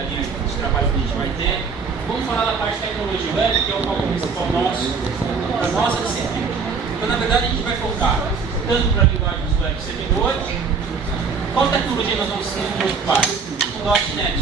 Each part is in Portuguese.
da linha de trabalho que a gente vai ter. Vamos falar da parte de tecnologia web, que é o foco principal nosso, da nossa disciplina. Então, na verdade, a gente vai focar tanto para linguagens web servidor. Qual tecnologia nós vamos se preocupar? Com .NET.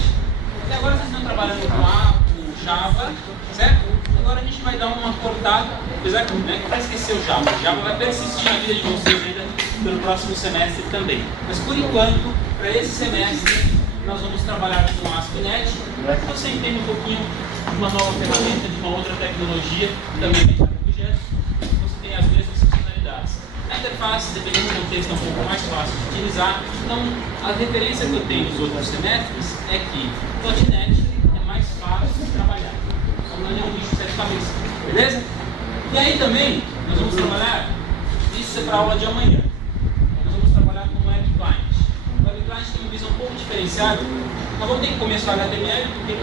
Até agora vocês estão trabalhando com Java, certo? Agora a gente vai dar uma cortada, apesar que não vai esquecer o Java. O Java vai persistir na vida de vocês ainda pelo próximo semestre também. Mas por enquanto, para esse semestre, nós vamos trabalhar com ASP.NET. Para que você entenda um pouquinho de uma nova ferramenta, de uma outra tecnologia, também dentro do objeto, você tem as mesmas funcionalidades. A interface, dependendo do contexto, é um pouco mais fácil de utilizar. Então, a referência que eu tenho nos outros semestres é que .NET é mais fácil de trabalhar. Então, não é um bicho de sete cabeças. Beleza? E aí também, nós vamos trabalhar, isso é para a aula de amanhã. Nós vamos trabalhar com Web Client. O Web Client tem uma visão um pouco diferenciada. Nós vamos ter que começar o HTML, porque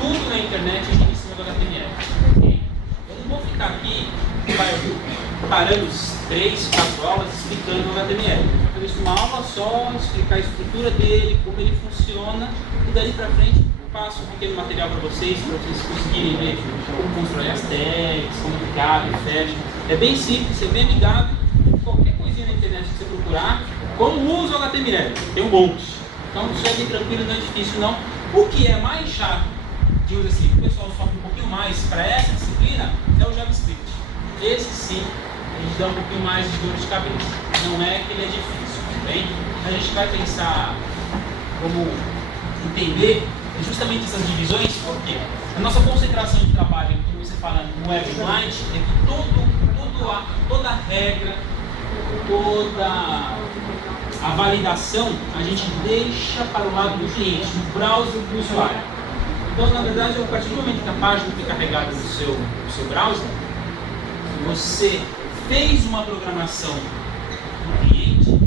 tudo na internet é em cima do HTML. Eu não vou ficar aqui parando 3, 4 aulas explicando o HTML. Eu vou fazer isso uma aula só, explicar a estrutura dele, como ele funciona, e dali para frente eu passo um pequeno material para vocês conseguirem ver como constrói as tags, como cabe, fecha. É bem simples, é bem amigável. Qualquer coisinha na internet que você procurar, como usa o HTML, tem um monte. Então isso é bem tranquilo, não é difícil não. O que é mais chato, digamos assim, o pessoal sofre um pouquinho mais para essa disciplina, é o JavaScript. Esse sim, a gente dá um pouquinho mais de dor de cabeça. Não é que ele é difícil, bem? A gente vai pensar, vamos entender justamente essas divisões, porque a nossa concentração de trabalho, como você fala no Web Client, é que toda a regra, toda a validação, a gente deixa para o lado do cliente, no browser do usuário. Então, na verdade, a partir do momento que a página fica carregada no seu browser, você fez uma programação do cliente,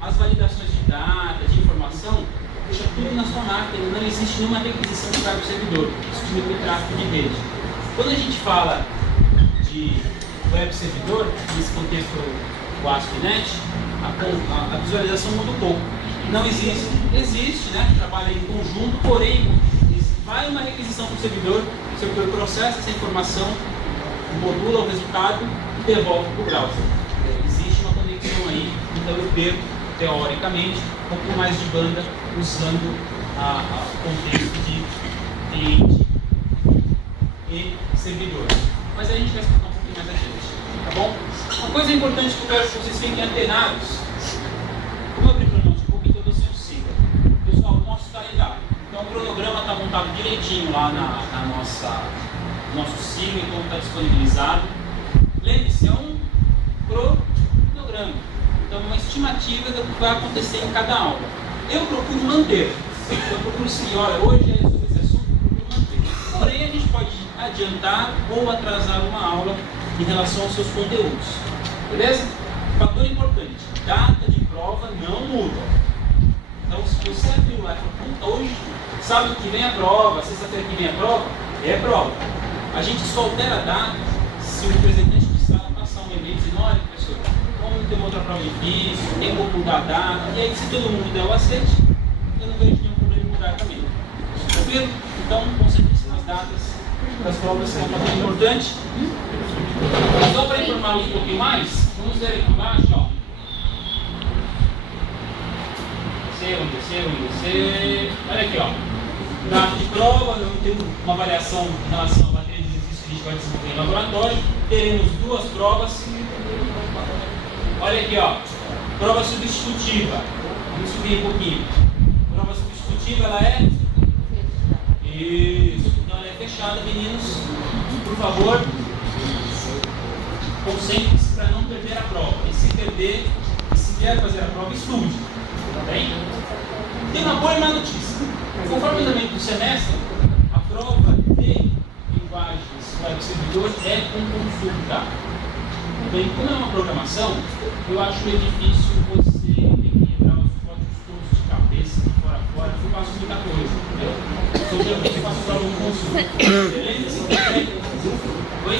as validações de dados, de informação, deixa tudo na sua máquina, não existe nenhuma requisição para o servidor, isso diminui o tráfego de rede. Quando a gente fala de web servidor, nesse contexto do ASP.NET, a visualização muda um pouco. Não existe, né? Trabalha em conjunto, porém, vai uma requisição para o servidor processa essa informação, modula o resultado e devolve para o browser. Existe uma conexão aí, então eu perco, teoricamente, um pouco mais de banda usando o contexto de cliente e servidor. Mas a gente vai explicar um pouquinho mais adiante, tá bom? Uma coisa importante que eu quero que vocês fiquem antenados, como eu abri para o notebook, então você siga. Pessoal, o nosso calendário. Então o cronograma está montado direitinho lá no nosso silo, então está disponibilizado. Lembre-se, é um cronograma. Então uma estimativa do que vai acontecer em cada aula. Eu procuro manter. Eu procuro seguir, olha, hoje é sobre esse assunto, eu procuro manter. Porém, a gente pode adiantar ou atrasar uma aula em relação aos seus conteúdos. Beleza? Fator importante, data de prova não muda. Então, se você abriu lá e falou, hoje, sábado que vem a prova, sexta-feira que vem a prova, é prova. A gente só altera a data se o representante de sala passar um e-mail dizendo, olha, professor, como tem outra prova difícil, tem como mudar a data, e aí se todo mundo der o aceite, eu não vejo nenhum problema em mudar também. Tranquilo? Então, concentre-se nas datas das provas, que é um fator importante. Só para informar um pouquinho mais, vamos ver aqui embaixo, ó. Descer. Olha aqui, ó. Data de prova, eu tenho uma avaliação em relação à matéria de exercício que a gente vai desenvolver em laboratório. Teremos 2 provas. Olha aqui, ó. Prova substitutiva. Vamos subir um pouquinho. Prova substitutiva, ela é? Isso. Então ela é fechada, meninos. Por favor, concentre-se para não perder a prova. E se perder, se vier fazer a prova, estude. Tá bem? Tem uma boa e má notícia. Conforme o andamento do semestre, a prova de linguagens web servidor é com consulta. Bem, como é uma programação, eu acho meio difícil você equilibrar os códigos todos de cabeça, de fora a fora, eu faço muita coisa, entendeu? Então, geralmente eu faço prova com consulta. Lembre-se que oi?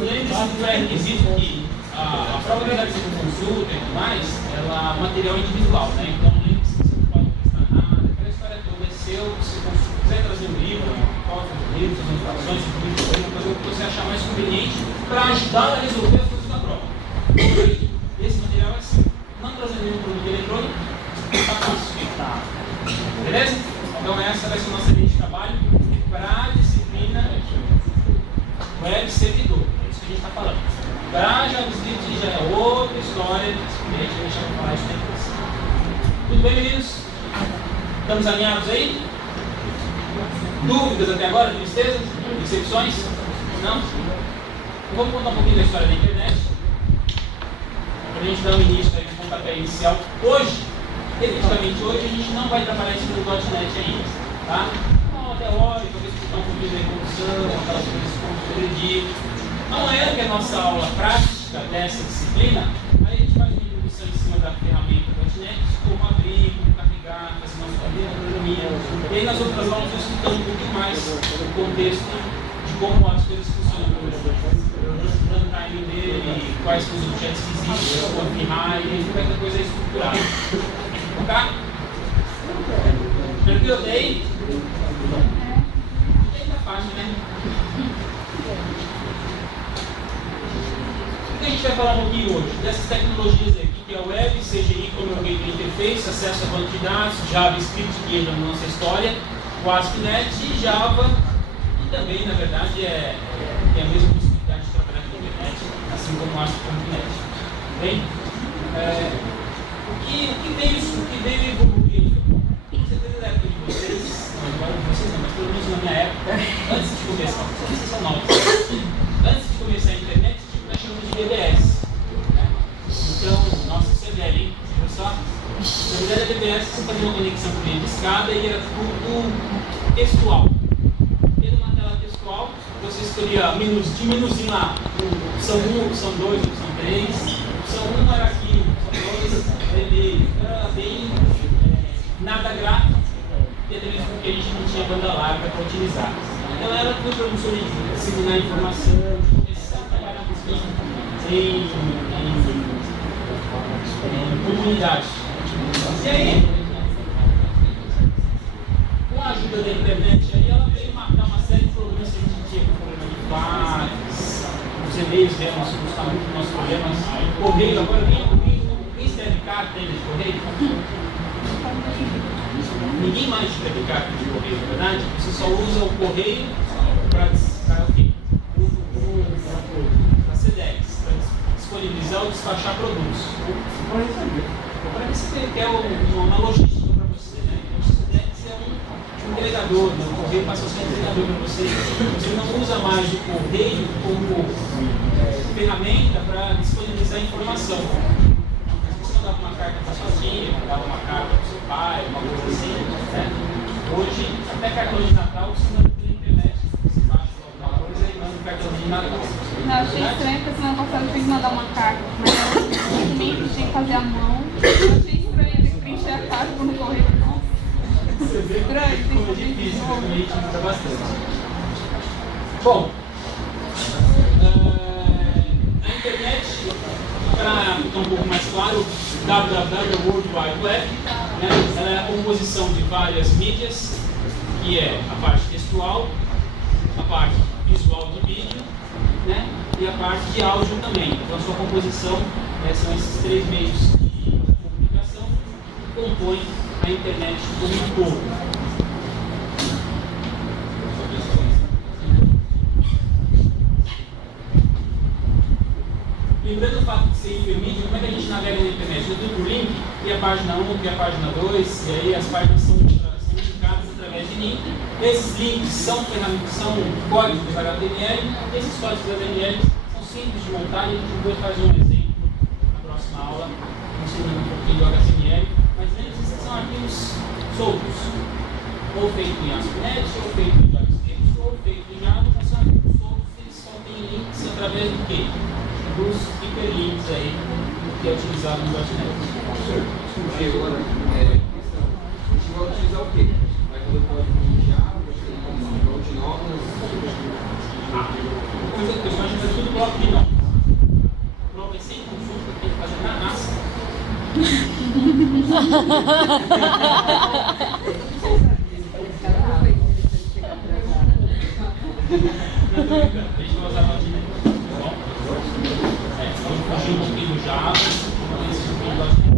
Lembre-se que é requisito que a prova de com consulta e tudo mais, ela é material individual, né? Então lembre-se que você não pode prestar erros, as anotações, fazer o que você achar mais conveniente para ajudar a resolver as coisas da prova. Esse material é assim. Não trazer nenhum produto eletrônico, está fácil. Tá. Beleza? Então essa vai ser a nossa linha de trabalho para a disciplina web servidor. É isso que a gente está falando. Para JavaScript já é outra história, a gente vai deixar para falar isso depois. Tudo bem, meninos? Estamos alinhados aí? Dúvidas até agora? Tristezas? Decepções? Não? Então, vamos contar um pouquinho da história da internet. Para a gente dar um início aí, um pontapé inicial. Hoje, efetivamente hoje, a gente não vai trabalhar isso no .NET ainda. Tá? Não, teórico, talvez explicar um pouquinho da evolução, aquelas coisas como progredir. Amanhã, que é a nossa aula prática dessa disciplina, aí a gente faz uma introdução em cima da ferramenta .NET, como abrir, como carregar, fazer nosso caminho, autonomia. E aí nas outras aulas eu explico um pouquinho mais o contexto de como as coisas funcionam, o runtime dele, quais são os objetos que existem, o API, como é que a coisa é estruturada. Ok? Tranquilo até aí? Tá fácil, né? A gente vai falar um pouquinho hoje dessas tecnologias aqui, que é a Web, CGI, como Gateway Interface, acesso a banco de dados, JavaScript, que entra na nossa história, o ASP.NET e Java, e também, na verdade, tem a mesma possibilidade de trabalhar com a internet, assim como o ASP.NET. Bem? O que veio evoluir? Com certeza da época de vocês, agora de vocês não, mas pelo menos na minha época, antes de começar, vocês são novos, antes de começar a internet, nós chamamos de BBS. Né? Então, nossa, isso é velho, hein? Viu só? Na verdade, a BBS você fazia uma conexão por meio de escada e era tudo textual. Tendo uma tela textual, você escolhia de menuzinho lá, opção 1, opção 2, opção 3. Opção 1 era aqui, opção 2 era e-mail. Era bem nada gráfico, e até mesmo porque a gente não tinha banda larga para utilizar. Então, era tudo para você disseminar informação, em comunidade. E aí, com a ajuda da internet, aí ela veio matar uma série de problemas que a gente tinha, com problema de bugs, os e-mails deram solucionar muito dos nossos problemas. Correio, agora quem escreve carta ainda de correio? Ninguém mais escreve carta de correio, na verdade? Você só usa o correio para o quê? Disponibilizar ou despachar produtos. Para você ter uma logística para você, né? O SEDEX é um entregador, né? O correio passa a ser um entregador para você. Você não usa mais o correio como ferramenta para disponibilizar informação. Você mandava uma carta para sua tia, mandava uma carta para o seu pai, uma coisa assim, né? Hoje, até cartão de Natal você manda pela internet. Você baixa alguma coisa e manda um cartão de Natal. Não, achei estranho porque semana passada eu tinha que mandar uma carta, mas eu tinha que fazer a mão. Eu achei estranho ter que preencher a carta quando correr. Você vê como é difícil, realmente ajuda bastante. Bom, a internet, para ficar um pouco mais claro, www, World Wide Web, né? Ela é a composição de várias mídias, que é a parte textual, a parte visual de vídeo, né? E a parte de áudio também. Então a sua composição são esses três meios de comunicação que compõem a internet como um todo. Lembrando o fato de ser hipermídia, como é que a gente navega na internet? Eu clico no link, e a página 1, e a página 2, e aí as páginas são indicadas através de link. Esses links são códigos HTML, esses códigos HTML são simples de montar e a gente depois faz um exemplo na próxima aula, ensinando um pouquinho do HTML, mas esses são arquivos soltos, ou feito em ASP.NET, ou feito em JavaScript, ou feito em Java, mas são arquivos soltos, eles só têm links através do quê? Dos hiperlinks aí, que é utilizado no .NET. Porque agora, a gente vai utilizar o quê? Vai fazer o código de Java, de novas. Coisa que a gente faz tudo bloco de não. Prova é sem consulta, tem que fazer na raça. Não, tô brincando. A gente vai usar .NET, tá bom? Vamos fugir um pouquinho do Java, esse pouquinho do .NET.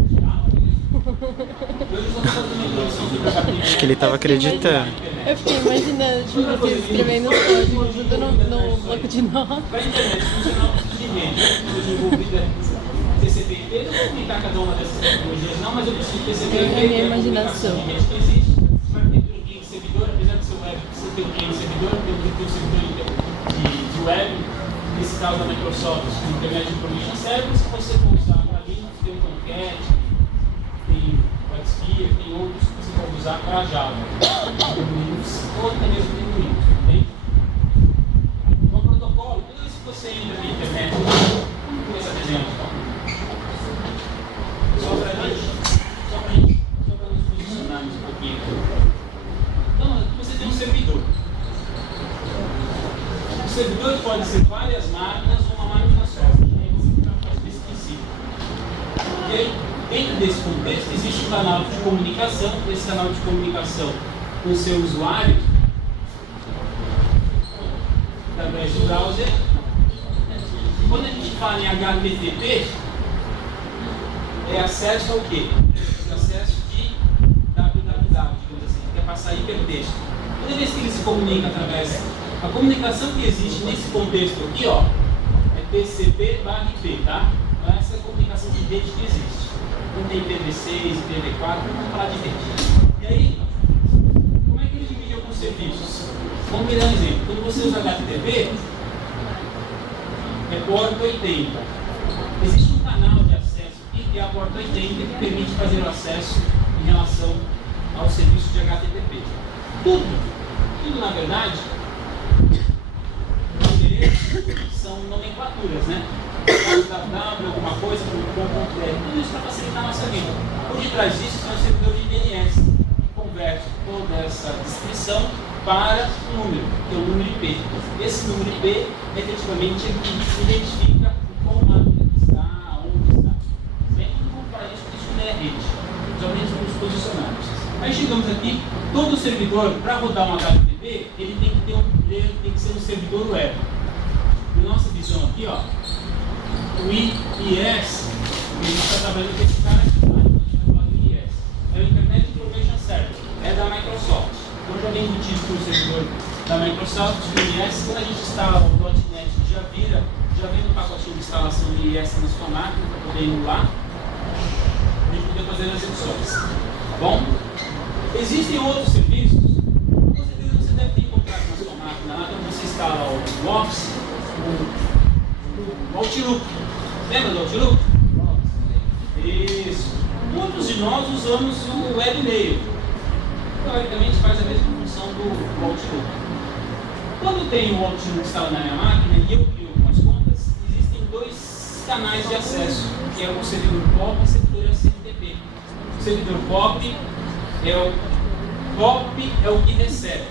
Acho que ele tava acreditando. Eu fiquei imaginando, tipo, vocês escrevendo os códigos, tudo no bloco de notas. Para a internet funcionar, precisa de gente. Eu desenvolvida TCP/IP, eu não vou explicar cada uma dessas tecnologias, não, mas eu preciso de TCP/IP. É a minha imaginação. De rede que existe. Vai ter um cliente servidor, apesar de ser web, precisa ter um cliente servidor, tem um servidor de web. Nesse caso da Microsoft, Internet Information Service, você for usar para Linux, tem o Tomcat, tem WebSphere, tem outros que você pode usar para Java, Linux, ou até mesmo tem Linux, ok? O protocolo, toda vez que você entra na internet, vamos começar desenhando, então. Só para nos posicionarmos um pouquinho. Então, você tem um servidor. O servidor pode ser várias máquinas ou uma máquina só. Desse princípio. E aí, dentro desse contexto, existe um canal de comunicação. Esse canal de comunicação com o seu usuário, através do browser. Quando a gente fala em HTTP, é acesso ao quê? É acesso de www, digamos assim, que é passar hipertexto. Toda vez que ele se comunica através. A comunicação que existe nesse contexto aqui, ó, é TCP/IP, tá? Então essa é a comunicação de rede que existe. Não tem IPv6, IPv4, vamos falar de rede. E aí, como é que ele divide alguns serviços? Vamos me dar um exemplo. Quando você usa HTTP, é porta 80. Existe um canal de acesso aqui, que é a porta 80, que permite fazer o acesso em relação ao serviço de HTTP. Tudo na verdade, são nomenclaturas, né? www, alguma coisa, .com.br, tudo isso para facilitar a nossa vida. Por detrás disso são os servidores de DNS, que converte toda essa descrição para um número, que é o número IP. Esse número IP, efetivamente, é que identifica qual máquina está, onde está. Bem, não vamos falar isso, porque isso não é rede, somente os posicionados. Aí chegamos aqui, todo servidor, para rodar um HTTP, ele tem que ser um servidor web. Na nossa visão aqui, ó, o IIS, a gente está trabalhando com esse cara aqui, tá? A gente vai falar do IIS. É o Internet Information Service, é da Microsoft. Então já vem embutido para o servidor da Microsoft, o IIS. Quando a gente instala o .NET, já vem no pacotinho de instalação do IIS na sua máquina, para poder emular e poder fazer as execuções. Tá bom? Existem outros serviços, com certeza você deve ter encontrado na sua máquina, lá quando você instala o Office, o Outlook. Lembra do Outlook? Isso. Muitos de nós usamos o webmail. Teoricamente faz a mesma função do Outlook. Quando tem o Outlook instalado na minha máquina e eu crio algumas contas, existem dois canais de acesso, que é o servidor POP e o servidor SMTP. O servidor POP é o que recebe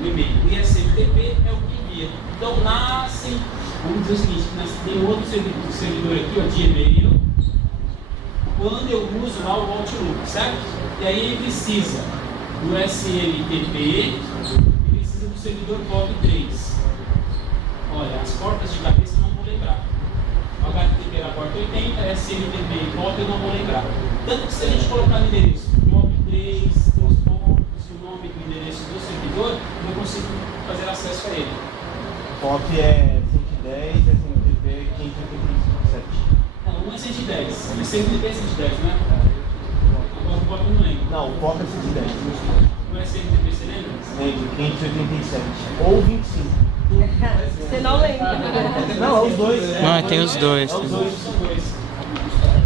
o e-mail, o SMTP é o que envia. Então nascem, vamos dizer o seguinte, tem outro servidor aqui, ó, de e-mail, quando eu uso lá o Outlook, certo? E aí ele precisa do SMTP e precisa do servidor POP3. Olha, as portas de cabeça eu não vou lembrar. O HTTP era a porta 80, SMTP e POP eu não vou lembrar. Tanto que se a gente colocar no endereço POP3, os pontos e o nome do endereço do servidor, eu consigo fazer acesso a ele. POP é 110, SMTP é 587. Não, um é 110. O SMTP é 110, né? Agora o POP eu não lembro. Não, o POP é 110. O SMTP você lembra? Lembro, 587. Ou 25. Você não lembra? Não, é os dois. Não, tem os dois. É os dois. São dois.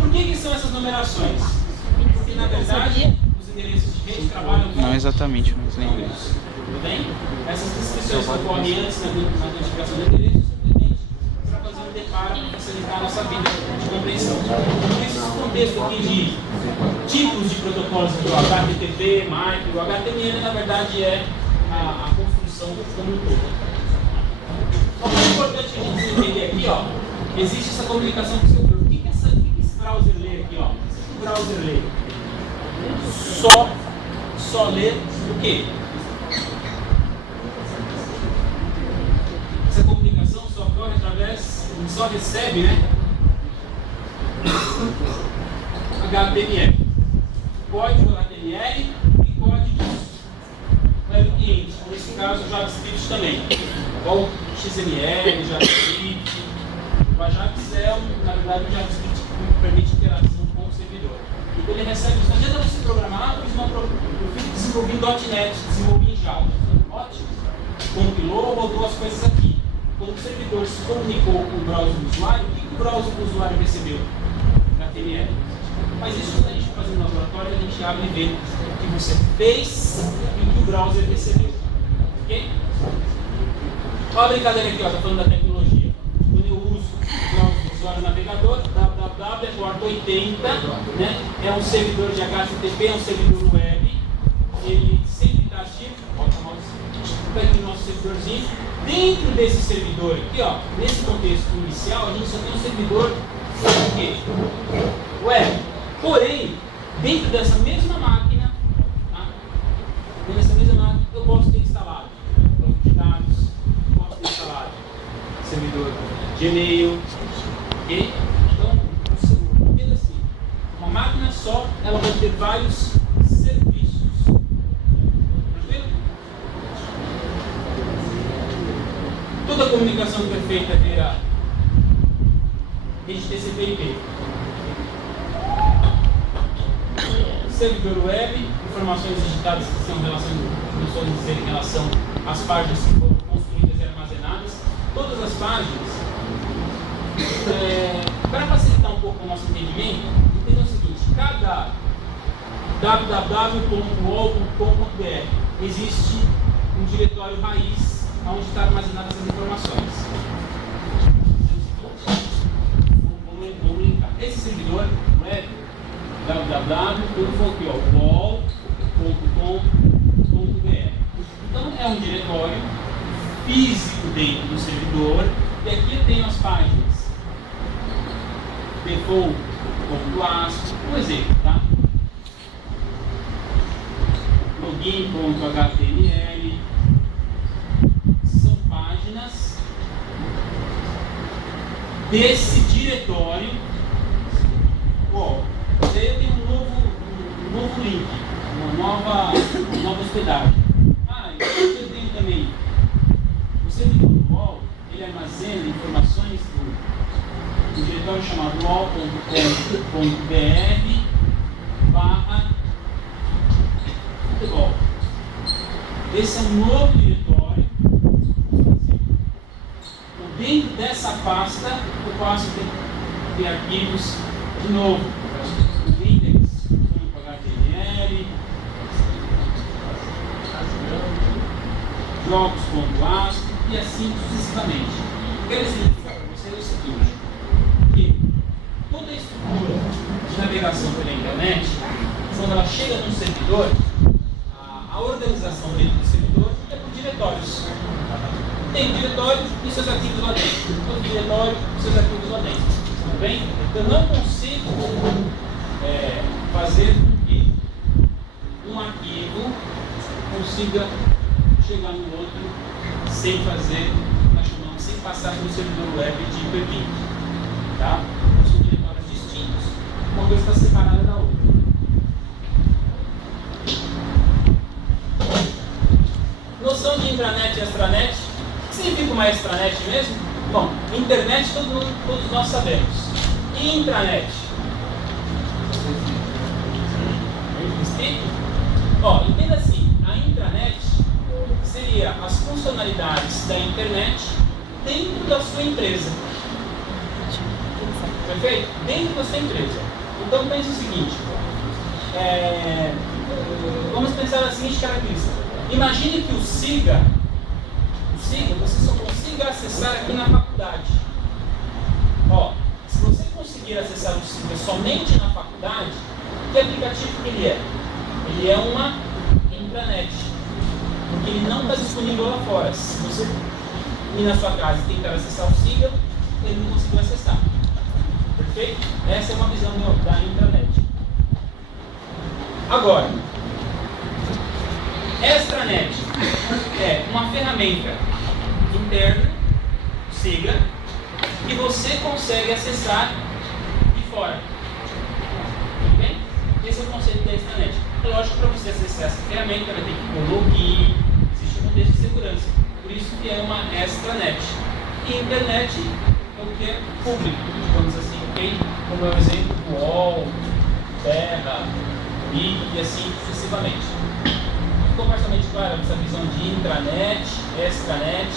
Por que são essas numerações? Porque na verdade os endereços de rede trabalham com Não exatamente, mas lembrei. tudo bem? Essas descrições que ocorrem antes na identificação do endereço simplesmente para fazer um deparo para facilitar a nossa vida de compreensão. Então, esse contexto aqui de tipos de protocolos do HTTP, MIME, o HTML na verdade é a construção como um todo. O mais importante que a gente entender aqui, ó, existe essa comunicação com o servidor. O que esse browser lê aqui, ó? O browser lê só lê o quê? gente só recebe, né? HTML. Código HTML e códigos web cliente. Nesse caso, JavaScript também. Igual XML, JavaScript. O Ajax é, na verdade, um JavaScript que permite interação com o servidor. Então ele recebe isso. Não adianta você programar, eu fiz desenvolvi em .NET, desenvolvi em Java. Ótimo. Compilou, rodou as coisas aqui. Quando o servidor se comunicou com o browser do usuário, o que o browser do usuário recebeu? HTML. Mas isso quando a gente faz no laboratório, a gente abre e vê o que você fez e o que o browser recebeu. Ok? Olha a brincadeira aqui, está falando da tecnologia. Quando eu uso o browser do usuário navegador, www é porta 80, né? É um servidor de HTTP, é um servidor web. Ele sempre está ativo, está aqui no nosso servidorzinho. Dentro desse servidor aqui, ó, nesse contexto inicial, a gente só tem um servidor web. Porém, dentro dessa mesma máquina, tá? Eu posso ter instalado banco de dados, posso ter instalado servidor Gmail, ok? Então, entenda assim, uma máquina só, ela vai ter vários serviços. Tranquilo? Toda a comunicação que é feita via rede TCP/IP. Servidor web, informações digitadas que são em relação às páginas que foram construídas e armazenadas. Todas as páginas, para facilitar um pouco o nosso entendimento, entenda o seguinte: cada www.wall.com.br existe um diretório raiz onde estão armazenadas as informações. Vamos linkar. Esse servidor web www.wall.com.br. Então é um diretório físico dentro do servidor e aqui eu tenho as páginas default.asp, um exemplo, tá? login.html. São páginas desse diretório. Daí eu tenho um novo link, uma nova hospedagem. Eu tenho também o servidor do wall, ele armazena informações do diretório chamado wall.com.br/futebol. Esse é um novo diretório. Então, dentro dessa pasta, eu posso ter arquivos de novo. Index.html, jogos.asp e assim sucessivamente. Quero explicar para vocês o seguinte: que toda a estrutura de navegação pela internet, quando ela chega num servidor, a organização dentro do servidor é por diretórios. Tem diretório e seus arquivos lá dentro. Todo diretório e seus arquivos lá dentro. Tudo bem? Eu não consigo fazer com que um arquivo consiga chegar no outro sem fazer, nós chamamos, sem passar pelo servidor web de hiperlink. Tá? São diretórios distintos. Uma coisa está separada da outra. Noção de intranet e extranet. O que significa uma extranet mesmo? Bom, internet todos nós sabemos. E intranet? Entenda assim, a intranet seria as funcionalidades da internet dentro da sua empresa. Perfeito? Dentro da sua empresa. Então pense o seguinte, vamos pensar na seguinte característica. Imagine que o SIGA você só consiga acessar aqui na faculdade. Se você conseguir acessar o SIGA somente na faculdade, que aplicativo que ele é? Ele é uma intranet, porque ele não está disponível lá fora. Se você ir na sua casa e tentar acessar o SIGA, ele não conseguiu acessar. Perfeito? Essa é uma visão da intranet. Agora, extranet é uma ferramenta interna, SIGA, e você consegue acessar de fora. Tudo bem? Esse é o conceito da extranet. É lógico que para você acessar essa ferramenta vai ter que pôr login, existe um contexto de segurança. Por isso que é uma extranet. E internet é o que é público, digamos assim, ok? Como é o exemplo do UOL, Terra, e assim sucessivamente. Ficou parcialmente clara essa visão de intranet, extranet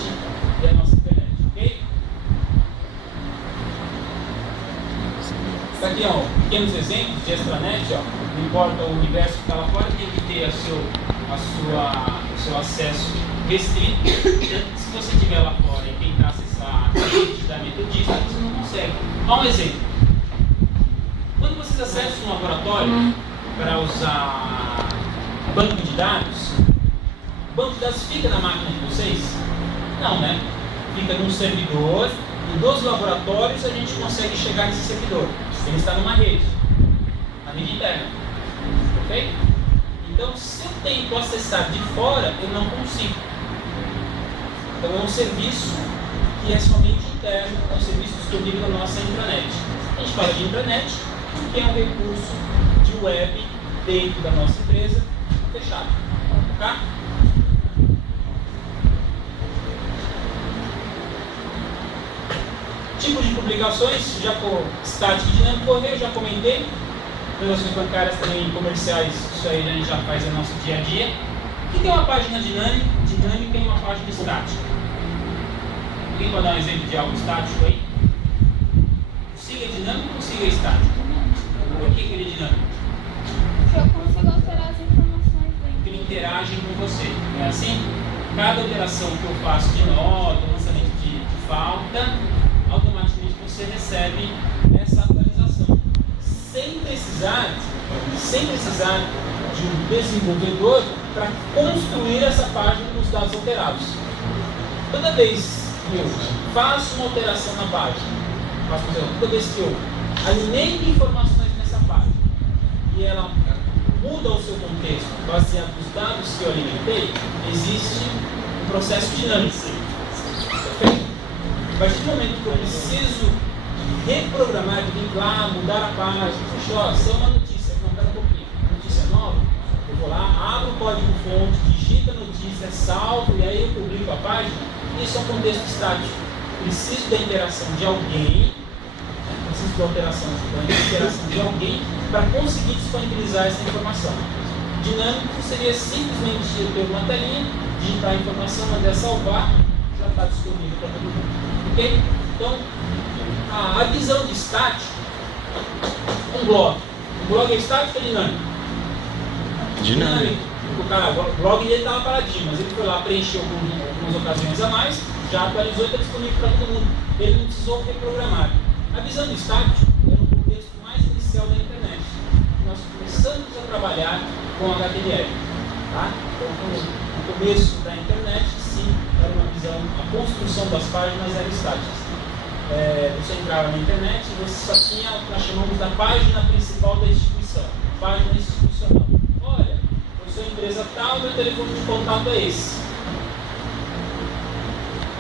e a nossa internet, ok? Aqui, ó, pequenos exemplos de extranet, ó. Não importa o universo que está lá fora, tem que ter o seu acesso restrito. Se você estiver lá fora e tentar acessar a rede da metodista, você não consegue. Dá um exemplo. Quando vocês acessam um laboratório para usar banco de dados, o banco de dados fica na máquina de vocês? Não, né? Fica num servidor e dos laboratórios a gente consegue chegar nesse servidor. Ele está numa rede, na rede interna. Perfeito? Então, se eu tento acessar de fora, eu não consigo. Então, é um serviço que é somente interno, é um serviço disponível na nossa intranet. A gente fala de intranet porque é um recurso de web dentro da nossa empresa fechado. Tá? Tipos de publicações, já por estático e dinâmico, eu já comentei. Relações bancárias também, comerciais, isso aí a gente já faz no nosso dia a dia. O que é uma página dinâmica e uma página estática? Alguém pode dar um exemplo de algo estático aí? O SIG é dinâmico ou o SIG é estático? Por que ele é dinâmico? Que eu consigo alterar as informações Porque dentro. ele interage com você. Não é assim? Cada alteração que eu faço de nota, lançamento de falta, automaticamente você recebe essa atualização. Sem precisar de um desenvolvedor para construir essa página com os dados alterados. Toda vez que eu faço uma alteração na página, toda vez que eu alimento informações nessa página e ela muda o seu contexto baseado nos dados que eu alimentei, existe um processo dinâmico. Perfeito? A partir do momento que eu preciso reprogramar, vincular, mudar a página, se é uma notícia, não, pera um pouquinho, notícia nova, eu vou lá, abro o código-fonte, digito a notícia, salvo e aí eu publico a página. Isso é um contexto estático. Preciso da interação de alguém, preciso da interação de alguém para conseguir disponibilizar essa informação. Dinâmico seria simplesmente eu ter uma telinha, digitar a informação, mandar salvar, já está disponível para todo mundo. Ok? Então, a visão de estático, um blog. O blog é estático ou dinâmico? Dinâmico. O blog dele estava paradinho, mas ele foi lá, preencheu algumas ocasiões a mais, já atualizou e está disponível para todo mundo. Ele não precisou reprogramar. A visão de estático era um contexto mais inicial da internet. Nós começamos a trabalhar com HTML. Tá? Então, no começo da internet, sim, era uma visão, a construção das páginas era estática. Você entrava na internet e você só tinha o que nós chamamos da página principal da instituição, página institucional. Olha, eu sou empresa tal, meu telefone de contato é esse.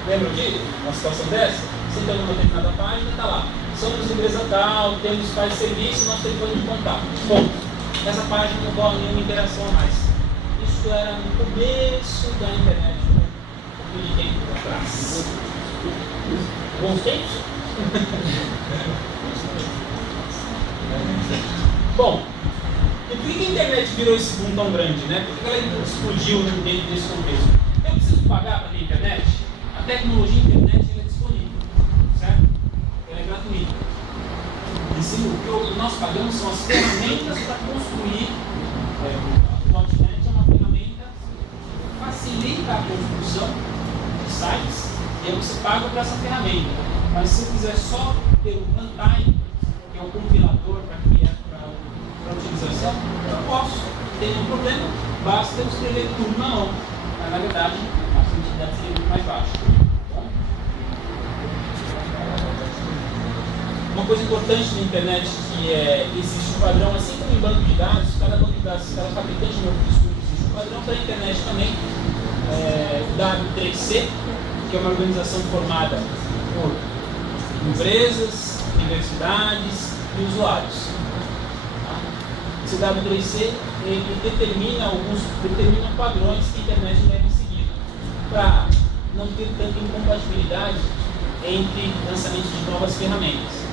Lembram disso? Uma situação dessa? Você entra numa determinada página, está lá. Somos empresa tal, temos tais serviços, nosso telefone de contato. Ponto. Nessa página não rola nenhuma interação a mais. Isso era no começo da internet, um pouco de tempo atrás. Bons tempos? Bom, e por que a internet virou esse boom tão grande, né? Por que ela explodiu dentro desse contexto? Eu preciso pagar para ter internet? A tecnologia internet ela é disponível, certo? Ela é gratuita. O que nós pagamos são as ferramentas para construir. O .NET é uma ferramenta que facilita a construção de sites e aí você paga por essa ferramenta. Mas se você quiser só ter o runtime, que é o compilador para utilização, eu posso. Não tem nenhum problema, basta eu escrever tudo na mão. Mas na verdade, a quantidade seria muito mais baixa. Bom? Uma coisa importante na internet que existe um padrão, assim como em banco de dados, cada banco de dados, cada fabricante de banco de estudo, existe um padrão para a internet também, o W3C, que é uma organização formada por empresas, universidades e usuários. Esse W3C ele determina padrões que a internet deve seguir para não ter tanta incompatibilidade entre lançamentos de novas ferramentas.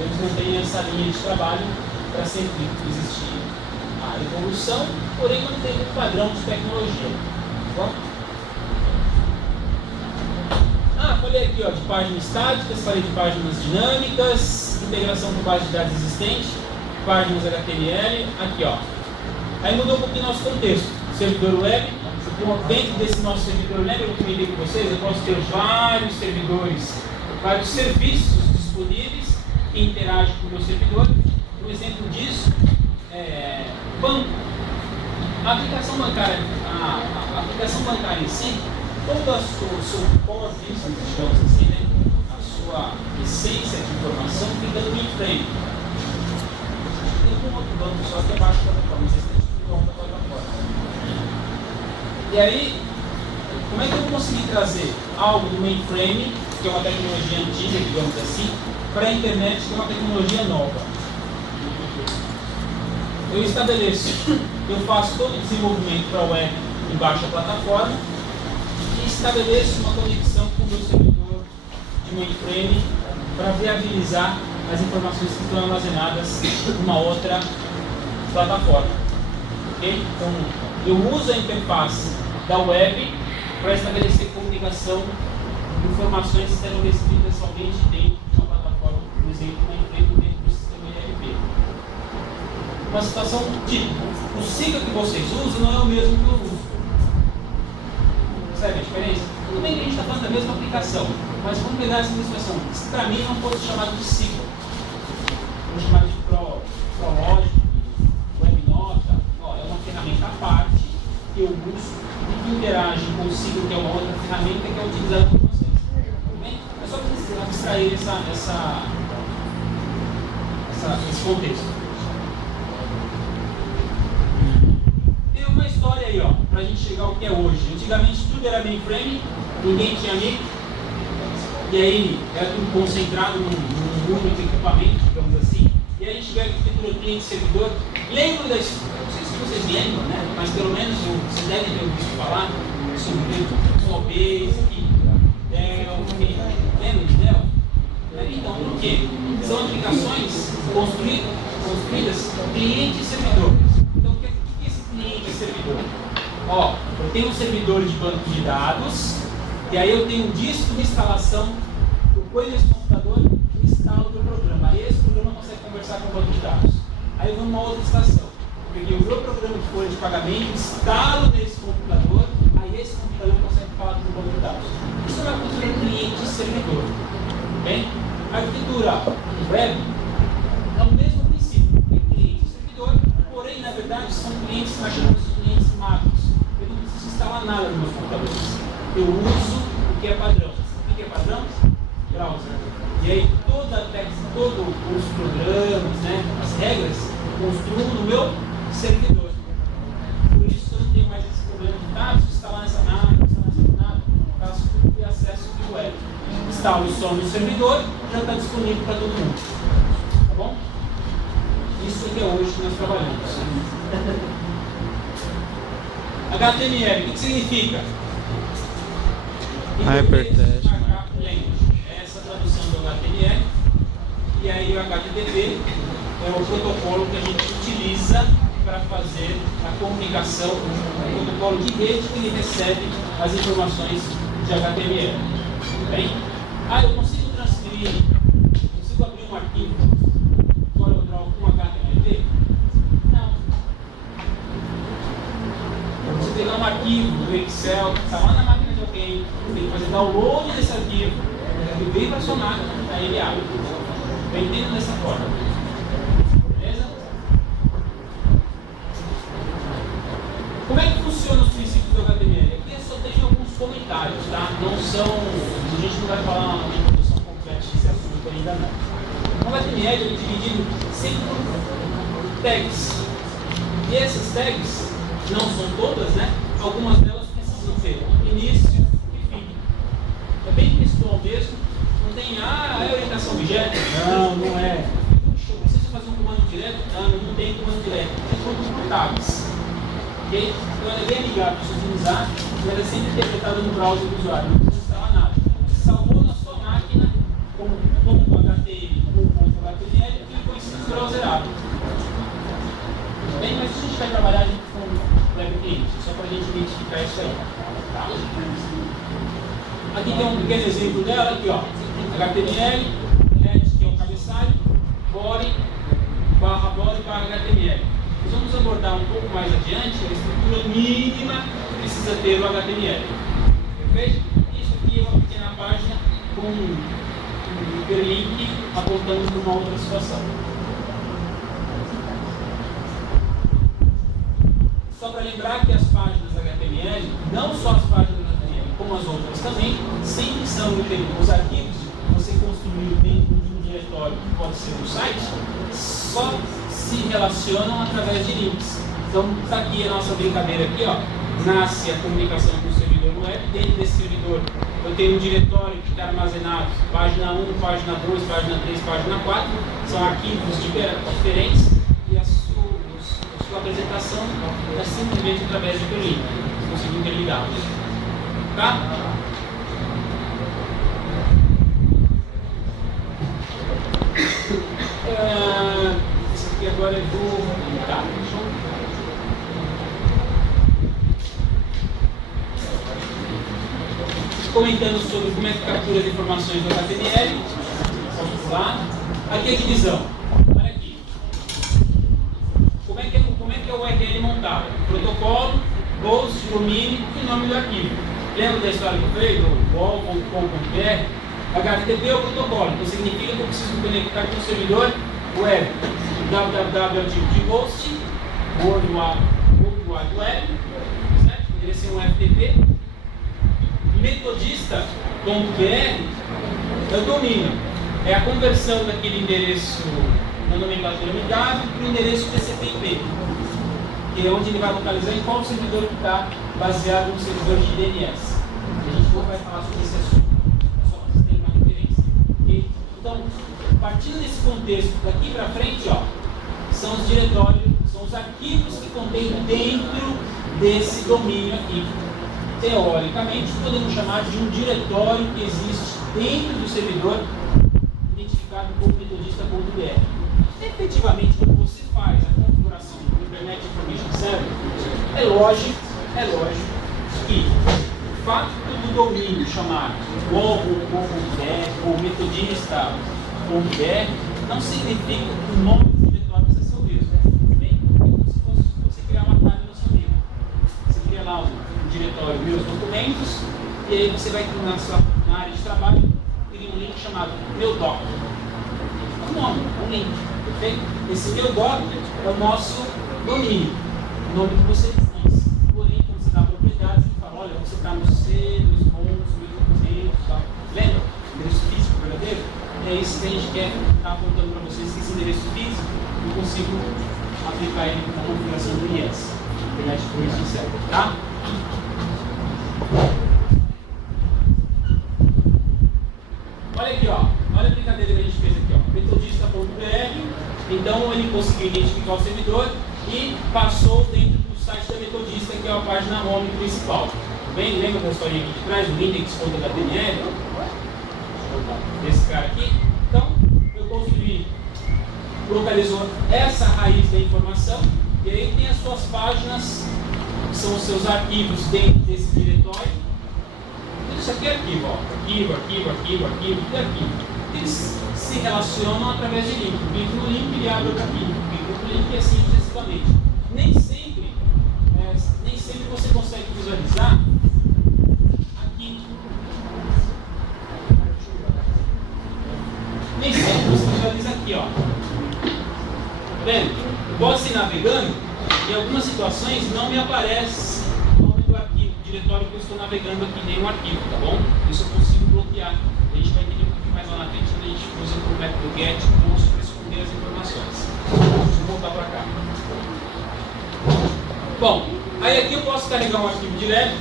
Eles mantêm essa linha de trabalho para sempre existir a evolução, porém mantendo um padrão de tecnologia. Tá bom? Falei aqui de páginas estáticas, falei de páginas dinâmicas, integração com base de dados existente, páginas HTML, aqui Aí mudou um pouquinho nosso contexto. Servidor web, dentro desse nosso servidor web, eu comentei com vocês, eu posso ter vários servidores, vários serviços disponíveis que interagem com o meu servidor. Um exemplo disso é banco. A aplicação bancária em si, todo o seu core business, digamos assim, né? A sua essência de informação fica no mainframe. Tem um outro banco só que é abaixo da plataforma, vocês têm que da plataforma. E aí, como é que eu vou conseguir trazer algo do mainframe, que é uma tecnologia antiga, digamos assim, para a internet, que é uma tecnologia nova? Eu faço todo o desenvolvimento para a web embaixo da plataforma e estabeleço uma conexão com o meu servidor de mainframe para viabilizar as informações que estão armazenadas numa outra plataforma. Okay? Então, eu uso a interface da web para estabelecer comunicação de informações que serão recebidas somente dentro de uma plataforma, por exemplo, dentro do sistema ERP. Uma situação típica. O ciclo que vocês usam não é o mesmo que eu uso. Percebe a diferença? Tudo bem que a gente está falando da mesma aplicação, mas vamos pegar essa situação. Isso para mim não pode ser chamado de ciclo. Vou chamar de prológico, webnota. É uma ferramenta à parte que eu uso e que interage com o ciclo, que é uma outra ferramenta que é utilizada por vocês. Tudo bem? É só para abstrair esse contexto. Uma história aí, para a gente chegar ao que é hoje. Antigamente tudo era mainframe, ninguém tinha amigo, e aí era tudo concentrado num único equipamento, digamos assim, e aí a gente vê a arquitetura cliente-servidor. Lembro da história, não sei se vocês lembram, né? Mas pelo menos vocês devem ter ouvido falar sobre o Basic, Dell, lembra de Dell? Então, por quê? São aplicações construídas cliente e servidor. Cliente e servidor. Eu tenho um servidor de banco de dados, e aí eu tenho um disco de instalação, eu ponho nesse computador e instalo o meu programa. Aí esse programa consegue conversar com o banco de dados. Aí eu vou numa outra estação. Eu peguei o meu programa de folha de pagamento, instalo nesse computador, aí esse computador consegue falar com o banco de dados. Isso é uma arquitetura cliente e servidor. Bem? A arquitetura web é o mesmo princípio. É cliente e servidor, porém, na verdade, são clientes que nós chamamos de clientes macros. Eu não preciso instalar nada nos meus computadores. Eu uso o que é padrão. O que é padrão? Browser. E aí, todos os programas, né, as regras, construo no meu servidor. Por isso, eu não tenho mais esse problema de dados, instalar nessa nada, faço tudo e acesso via web. Instalo só no servidor, já está disponível para todo mundo. Tá bom? Isso que é hoje que nós trabalhamos. HTML, o que significa? Hypertext. Essa tradução do HTML. E aí o HTTP é o protocolo que a gente utiliza para fazer a comunicação, o protocolo de rede que ele recebe as informações de HTML. Tudo bem? Eu consigo transferir, consigo abrir um arquivo CorelDRAW com HTML? Não. Eu preciso pegar um arquivo do Excel que está lá na máquina de alguém, tem que fazer download desse arquivo, ele vem para a sua máquina, aí ele abre. Eu entendo dessa forma. Beleza? Como é que funciona os princípios do HTML? Aqui eu só tenho alguns comentários, tá? Não são. A gente não vai falar uma introdução completa desse assunto ainda não. O HTML é dividido sempre por tags. E essas tags não são todas, né? Algumas delas precisam ter início e fim. É bem textual mesmo. Não tem a orientação tags. Okay? Então ela é bem amigável de se utilizar, mas ela é sempre interpretada no browser do usuário, não precisa instalar nada. Salvou na sua máquina como HTML ou .html e depois browserado. Bem, mas se a gente vai trabalhar com web client, só para a gente identificar isso aí. Tá? Aqui tem um pequeno exemplo dela, aqui ó, HTML, head, que é o cabeçalho, body, /HTML. Nós vamos abordar um pouco mais adiante a estrutura mínima que precisa ter o HTML. Perfeito? Isso aqui é uma pequena página com um hiperlink apontando para uma outra situação. Só para lembrar que as páginas HTML, não só as páginas HTML, como as outras também, sempre são os arquivos que você construiu dentro de um diretório, que pode ser um site, só se relacionam através de links. Então, está aqui a nossa brincadeira aqui, ó. Nasce a comunicação com o servidor web. Dentro desse servidor, eu tenho um diretório que está armazenado, página 1, página 2, página 3, página 4. São arquivos diferentes e a sua apresentação é simplesmente através de link. Consigo interligá-los. Tá? Esse aqui agora é do... Tá? Comentando sobre como é que captura as informações do HTML. Vamos lá. Aqui a divisão. Olha aqui. Como é que é o URL montado? Protocolo, host, domínio e nome do arquivo. Lembra da história que eu falei? Do wall.com.br? HTTP é o protocolo, então significa que eu preciso me conectar com o servidor web. www é o tipo de host, World Wide Web, certo? Poderia ser um FTP. Metodista.br é o domínio, é a conversão daquele endereço na nomenclatura amigável para o endereço TCP/IP, que é onde ele vai localizar em qual servidor que está baseado no servidor de DNS. A gente não vai falar sobre esse assunto, só para vocês terem uma referência. Okay? Então, partindo desse contexto daqui para frente, ó, são os diretórios, são os arquivos que contém dentro desse domínio aqui. Teoricamente, podemos chamar de um diretório que existe dentro do servidor, identificado como metodista.br. Efetivamente, quando você faz a configuração do Internet Information Server, é lógico que o fato do domínio chamar wall.com.br ou metodista.br não significa que o nome do diretório precisa ser o mesmo. Bem, é como se fosse você criar uma página no seu livro. Você cria lá um diretório meus documentos e aí você vai na área de trabalho cria um link chamado meu doc. É um nome, é um link, perfeito? Esse meu doc é o nosso domínio, o nome que você diz. Porém, quando você dá propriedade, você fala, olha, você está no C, nos pontos, meus documentos, tá? Lembra? Endereço físico verdadeiro? É isso que a gente quer estar apontando para vocês, que esse endereço físico eu consigo aplicar ele na configuração do IES. Internet Information Server, tá? Olha aqui, ó. Olha a brincadeira que a gente fez aqui, ó. Metodista.br. Então ele conseguiu identificar o servidor e passou dentro do site da Metodista, que é a página home principal. Bem, lembra da historinha aqui de trás, o index.html? Desse cara aqui. Então, eu construí, localizou essa raiz da informação e aí tem as suas páginas, que são os seus arquivos dentro desse diretório. Tudo isso aqui é arquivo, ó. Arquivo e arquivo. Eles se relacionam através de link. Clique no link e abre o arquivo. Clique no link e assim sucessivamente. Nem sempre você consegue visualizar aqui. Nem sempre você visualiza aqui, ó. Tá vendo? Eu posso ir navegando e em algumas situações não me aparece o nome do arquivo, o diretório que eu estou navegando aqui, nem um arquivo, tá bom? Isso eu consigo bloquear. A gente vai entender um pouquinho mais lá na frente quando a gente usa o método get post para esconder as informações. Vou voltar para cá. Bom, aí aqui eu posso carregar um arquivo direto,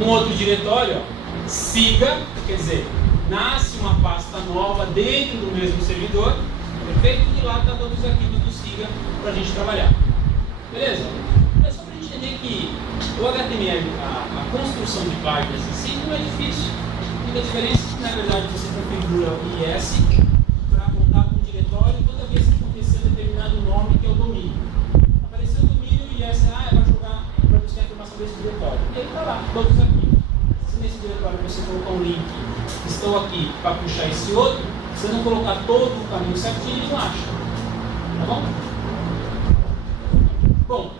um outro diretório, ó, siga, quer dizer, nasce uma pasta nova dentro do mesmo servidor, perfeito? E lá está todos os arquivos do siga para a gente trabalhar. Beleza? É só para a gente entender que o HTML, a construção de páginas em si, não é difícil. A única diferença é que, na verdade, você configura o IS para apontar para um diretório toda vez que acontecer um determinado nome que é o domínio. Apareceu o domínio, o IS é para jogar, para buscar a informação desse diretório. E ele está lá, todos aqui. Se nesse diretório você colocar um link, estou aqui para puxar esse outro, se você não colocar todo o caminho certinho, ele não acha. Tá bom? Bom,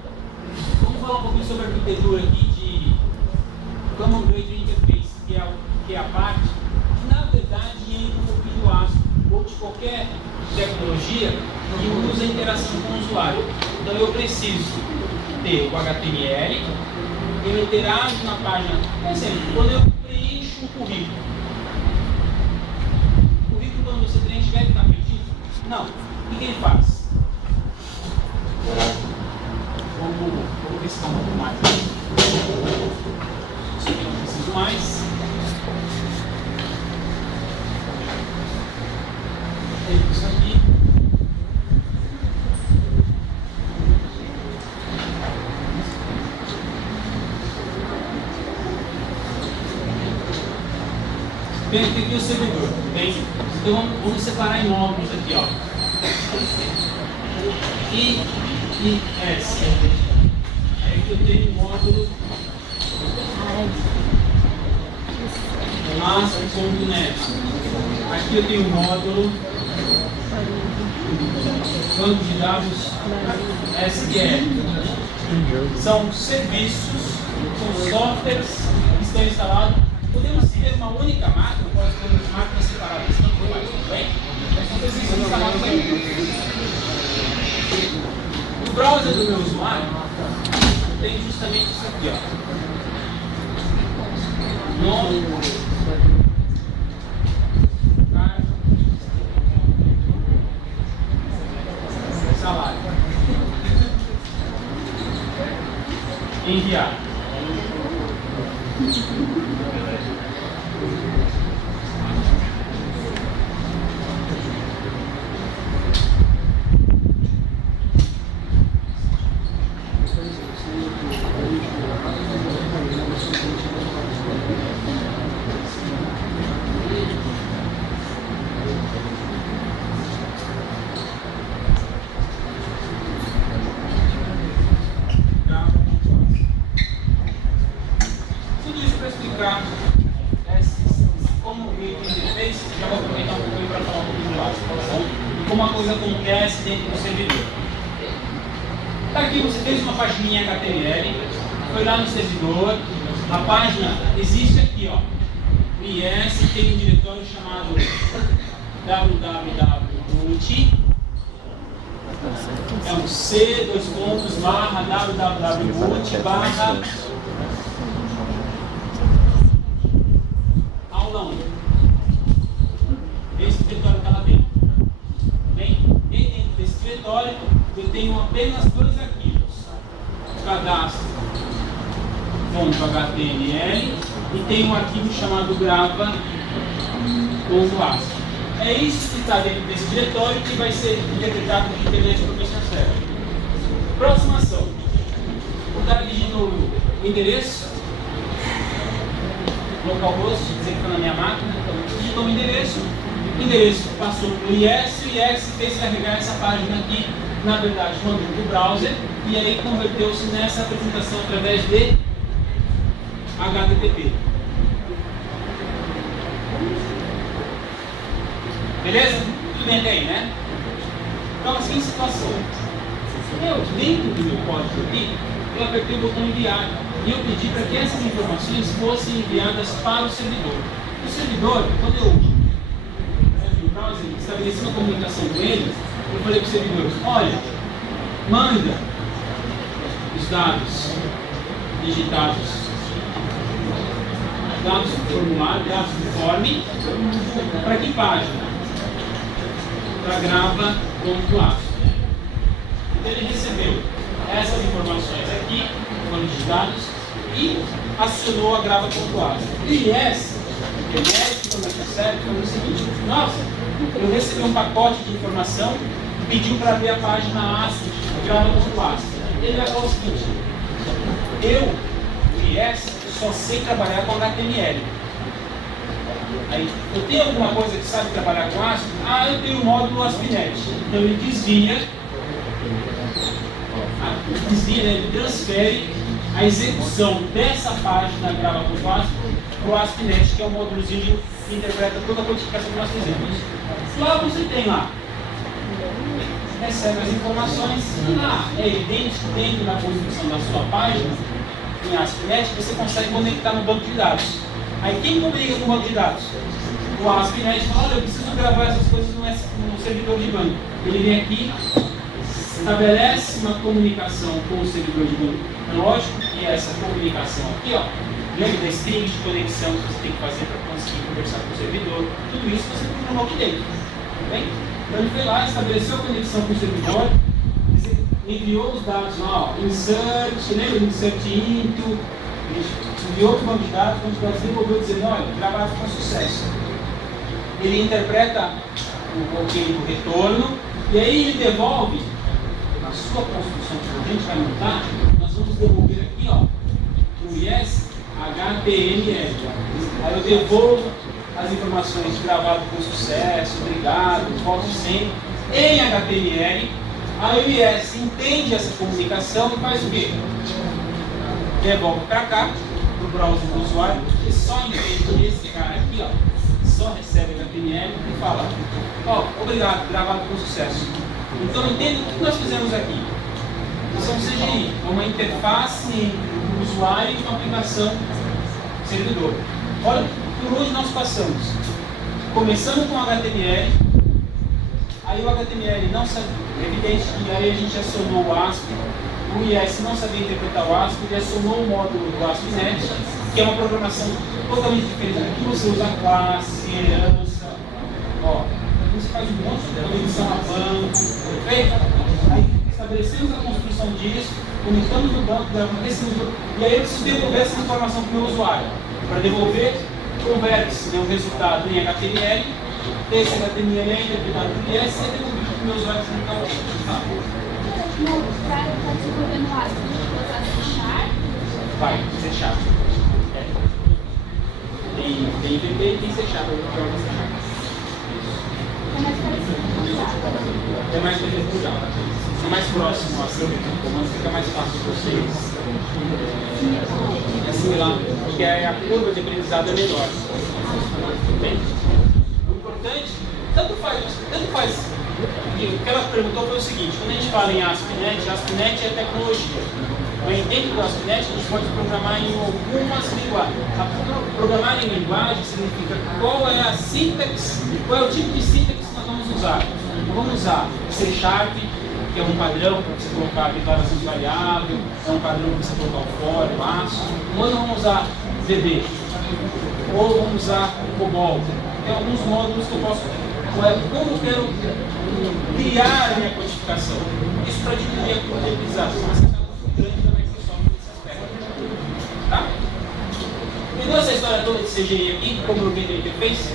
vamos falar um pouquinho sobre a arquitetura aqui de Common Gradient Interface, que é a parte que, na verdade, entra um pouquinho do ASP ou de qualquer tecnologia que usa a interação com o usuário. Então, eu preciso ter o HTML, eu interajo na página. Por exemplo, quando eu preencho um currículo, o currículo, quando você preenche, vai ficar perdido? Não. O que ele faz? Vamos riscar um pouco mais. Isso aqui eu não preciso mais. Isso aqui. Bem, aqui é o servidor. Bem, então vamos separar em módulos aqui, ó. IS. Aí aqui eu tenho um módulo ASP.NET. Aqui eu tenho um módulo banco de dados SQL. São serviços, são softwares que estão instalados. Podemos ter uma única máquina, pode ter máquinas separadas, não faz, tudo bem? Mas são serviços instalados aí. O browser do meu usuário tem justamente isso aqui, ó. Nome, cargo, salário. Enviar. Como o interface, já vou aproveitar um pouquinho para falar um pouquinho do lado, e como a coisa acontece dentro do servidor. Tá aqui, você fez uma pagininha HTML, foi lá no servidor, a página existe aqui, ó. O IS tem um diretório chamado www.root, é um C, dois pontos, barra www.root, barra aula 1. Esse diretório está lá dentro. Bem, e dentro desse diretório eu tenho apenas dois arquivos: cadastro.html e tem um arquivo chamado grava.asp. É isso que está dentro desse diretório que vai ser interpretado na internet para o professor Sérgio. Próxima ação. O cara digitou o endereço, localhost, dizer que está na minha máquina, então digitou o endereço passou para o IS, e o IS fez carregar essa página aqui, na verdade, mandou para o browser, e aí converteu-se nessa apresentação através de HTTP. Beleza? Tudo bem até aí, né? Então, assim, situação. Eu, dentro do meu código aqui, eu apertei o botão enviar e eu pedi para que essas informações fossem enviadas para o servidor. O servidor, quando eu estabeleci uma comunicação com ele, eu falei para o servidor: olha, manda os dados digitados, dados do formulário, dados do form, para que página? Para grava.asp. Então ele recebeu essas informações aqui, foram digitados, e acionou a grava.asp. E essa, o mérito do meu certo foi o seguinte: nossa, eu recebi um pacote de informação e pediu para ver a página ASCII, grava.asp. ele vai falar o seguinte: eu, IS, só sei trabalhar com HTML. Aí, eu tenho alguma coisa que sabe trabalhar com ASP? Ah, eu tenho o módulo ASP.NET. Então ele desvia, ele transfere a execução dessa página gravada com o ASP para o ASP.NET, que é o módulozinho que interpreta toda a codificação que nós fizemos. Lá você tem lá, recebe as informações, e lá é evidente que dentro da construção da sua página, em ASP.NET, você consegue conectar no banco de dados. Aí quem comunica com o banco de dados? O ASP.NET fala: olha, eu preciso gravar essas coisas no servidor de banco. Ele vem aqui, estabelece uma comunicação com o servidor de banco. É lógico que essa comunicação aqui, ó, lembra da string de conexão que você tem que fazer para conseguir conversar com o servidor, tudo isso você programou aqui dentro. Tá bem? Então ele foi lá, estabeleceu a conexão com o servidor, enviou os dados lá, ó, insert, lembra do insert into, enviou para o banco de dados, o banco de dados devolveu dizendo: olha, gravado com sucesso. Ele interpreta o ok do retorno, e aí ele devolve, na sua construção que a gente vai montar, nós vamos devolver aqui, ó, o yes HTML. Aí eu devolvo as informações de gravado com sucesso, obrigado, volte sempre, em HTML. Aí o yes entende essa comunicação e faz o quê? Devolve para cá, para o browser do usuário, e só entende esse cara aqui, ó, só recebe HTML e fala: ó, obrigado, gravado com sucesso. Então entenda o que nós fizemos aqui. Isso é um CGI, é uma interface entre o usuário e uma aplicação servidor. Olha por onde nós passamos. Começando com HTML, aí o HTML não sabia, é evidente que aí a gente acionou o ASP, o IS não sabia interpretar o ASP, ele acionou o módulo do ASP.NET, que é uma programação totalmente diferente. Aqui você usa classe, herança, ó, você faz um monte de conexão a banco, perfeito? Aí estabelecemos a construção disso, conectamos no banco, e aí eu preciso devolver essa informação para o meu usuário. Para devolver, converte-se o resultado em HTML, esse HTML é interpretado por IS e é devolvido para o meu usuário sem ficar No cara está desenvolvendo o ASP, vai, C Sharp. Tem VB e tem C Sharp. é mais parecido. É mais parecido com Java. É mais próximo, assim, o comando fica mais fácil para vocês. É similar, porque a curva de aprendizado é menor. Entende? O importante, tanto faz. O que ela perguntou foi o seguinte: quando a gente fala em ASP.NET é tecnologia. Mas dentro do ASP.NET a gente pode programar em algumas linguagens. Programar em linguagem significa qual é a sintaxe, qual é o tipo de sintaxe que nós vamos usar. Nós vamos usar C Sharp, que é um padrão para você colocar a declaração de variável, é um padrão para você colocar o for, o laço. Ou nós vamos usar VB, ou vamos usar COBOL. Tem alguns módulos que eu posso. Como eu quero criar a minha codificação? Isso para diminuir a curva de aprendizado. Mas você está muito grande da Microsoft nesse aspecto. Tá? Entendeu essa história toda de CGI aqui, como o Gator Interface?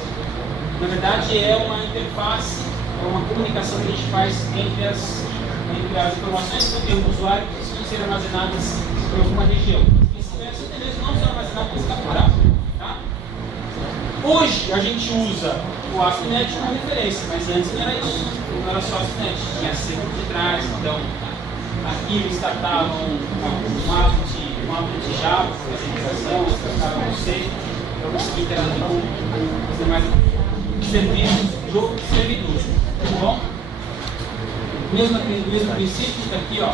Na verdade, é uma interface, é uma comunicação que a gente faz entre as informações que eu tenho do usuário que precisam ser armazenadas em alguma região. E se essas tendências não são armazenadas, tem que capturar. Tá? Hoje a gente usa o ASP.NET como referência, mas antes não era isso. Não era só ASP.NET, tinha C por detrás. Então, aqui eles tratavam um app de Java para fazer integração, eles tratavam o C para conseguir interagir com os demais serviços do servidor. Tá bom? Mesmo princípio, está aqui, ó.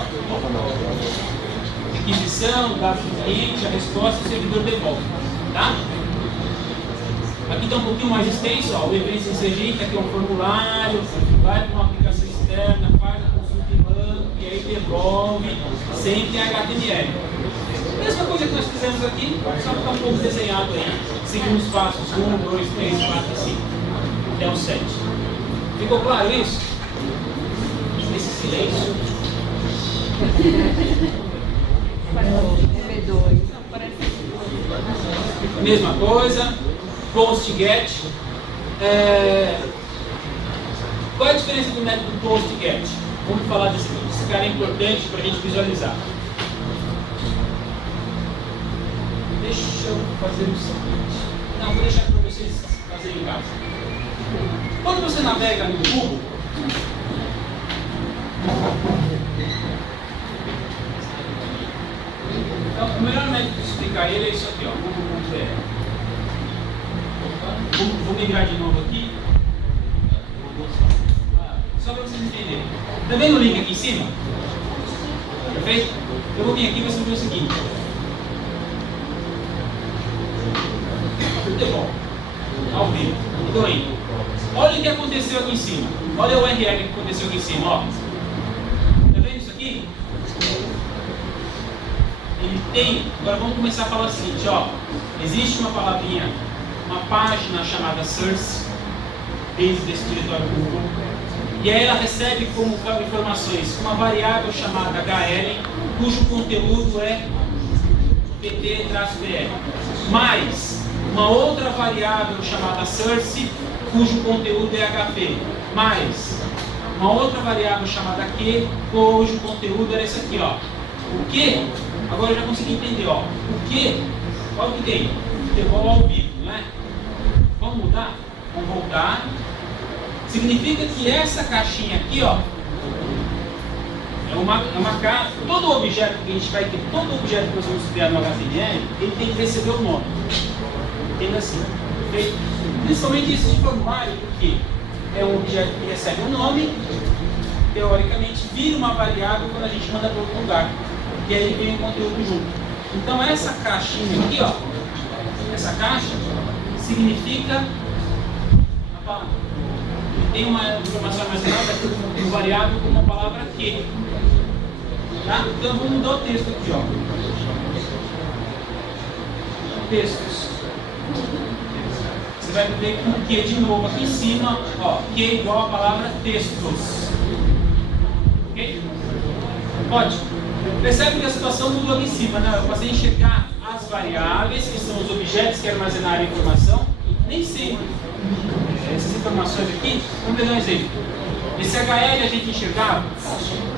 Requisição, dados do cliente, a resposta e o servidor devolve. Tá? Aqui está um pouquinho mais extenso, ó, o evento em CGI, está aqui um formulário, vai para uma aplicação externa, faz a consulta em banco e aí devolve sempre em HTML. Mesma coisa que nós fizemos aqui, só que está um pouco desenhado aí. Seguimos os passos 1, 2, 3, 4 e 5, até o 7. Ficou claro isso? Esse silêncio. Mesma coisa. PostGet. Qual é a diferença do método PostGet? Vamos falar desse aqui. esse cara é importante para a gente visualizar. Deixa eu fazer o seguinte. Não, vou deixar para vocês fazerem em casa. Quando você navega no Google, então, o melhor método de explicar ele é isso aqui, ó, google.br. Vou migrar de novo aqui. Só para vocês entenderem. Está vendo o link aqui em cima? Perfeito? Eu vou vir aqui e vou fazer o seguinte. Futebol. Ao vivo. Estou indo. Olha o que aconteceu aqui em cima. Olha o URL que aconteceu aqui em cima. Ó. Está vendo isso aqui? Ele tem. Agora vamos começar a falar o seguinte. Ó. Existe uma palavrinha, uma página chamada Source, dentro desse diretório Google. E aí ela recebe como informações uma variável chamada HL, cujo conteúdo é pt-br, mais uma outra variável chamada source, cujo conteúdo é HP, mais uma outra variável chamada Q, cujo conteúdo era esse aqui, ó. O que? Agora eu já consegui entender, ó. O que? Olha o que tem. Futebol ao vivo, né? Vamos mudar? Vamos voltar. Significa que essa caixinha aqui, ó, é uma caixa. Todo objeto que a gente vai ter, todo objeto que nós vamos criar no HTML, ele tem que receber o nome. Entenda assim. Okay? Principalmente isso de formulário, porque é um objeto que recebe um nome, teoricamente vira uma variável quando a gente manda para outro lugar. E aí vem o conteúdo junto. Então essa caixinha aqui, ó, essa caixa significa a palavra. Tem uma informação armazenada com variável com uma palavra que. Tá? Então vamos mudar o texto aqui, ó. Textos. Você vai ver com o que de novo aqui em cima, ó, que é igual a palavra textos. Ok? Ótimo. Percebe que a situação mudou aqui em cima, né? Eu passei a enxergar as variáveis, que são os objetos que armazenaram a informação, nem sempre. Essas informações aqui, vamos ver um exemplo. Esse HL a gente enxergava,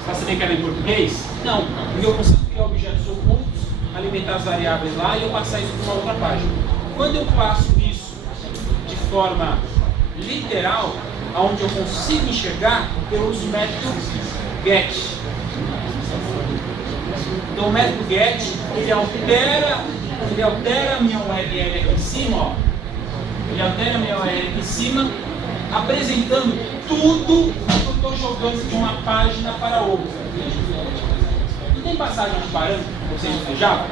para saber que era em português? Não, porque eu consigo criar objetos ocultos, alimentar as variáveis lá e eu passar isso para uma outra página. Quando eu faço isso de forma literal, onde eu consigo enxergar, eu uso o método GET. Então o método GET, ele altera a minha URL aqui em cima, ó. Ele altera a minha URL aqui em cima, apresentando tudo que eu estou jogando de uma página para outra. Não tem passagem de parâmetro que vocês usam Java?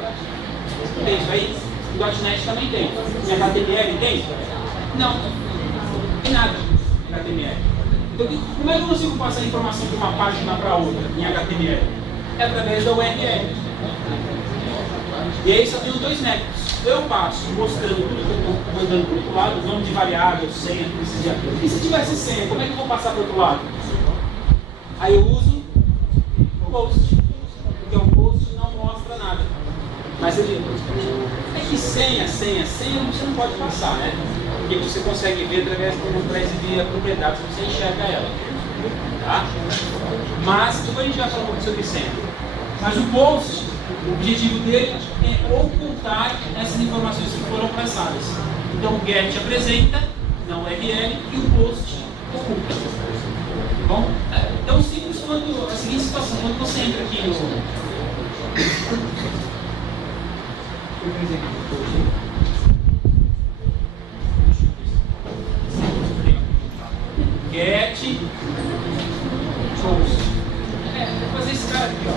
Tem isso aí? O .NET também tem. Em HTML tem? Não. Tem nada em HTML. Então, como é que eu consigo passar a informação de uma página para outra em HTML? É através da URL. E aí só tenho dois métodos. Eu passo mostrando tudo que eu estou mandando para o outro lado, nome de variável, senha, tudo isso de aquilo. E se tivesse senha, como é que eu vou passar para o outro lado? Aí eu uso o post, porque o post não mostra nada. Mas ele é que senha você não pode passar, né? Porque você consegue ver através para exibir a propriedade, você enxerga ela. Tá? Mas depois a gente vai falar um pouco sobre senha. Mas o post, o objetivo dele é ocultar essas informações que foram passadas. Então o GET apresenta na URL e o post oculta. Tá bom? É tão simples quanto a seguinte situação. Quando você entra aqui no GET post. Vou fazer esse cara aqui, ó.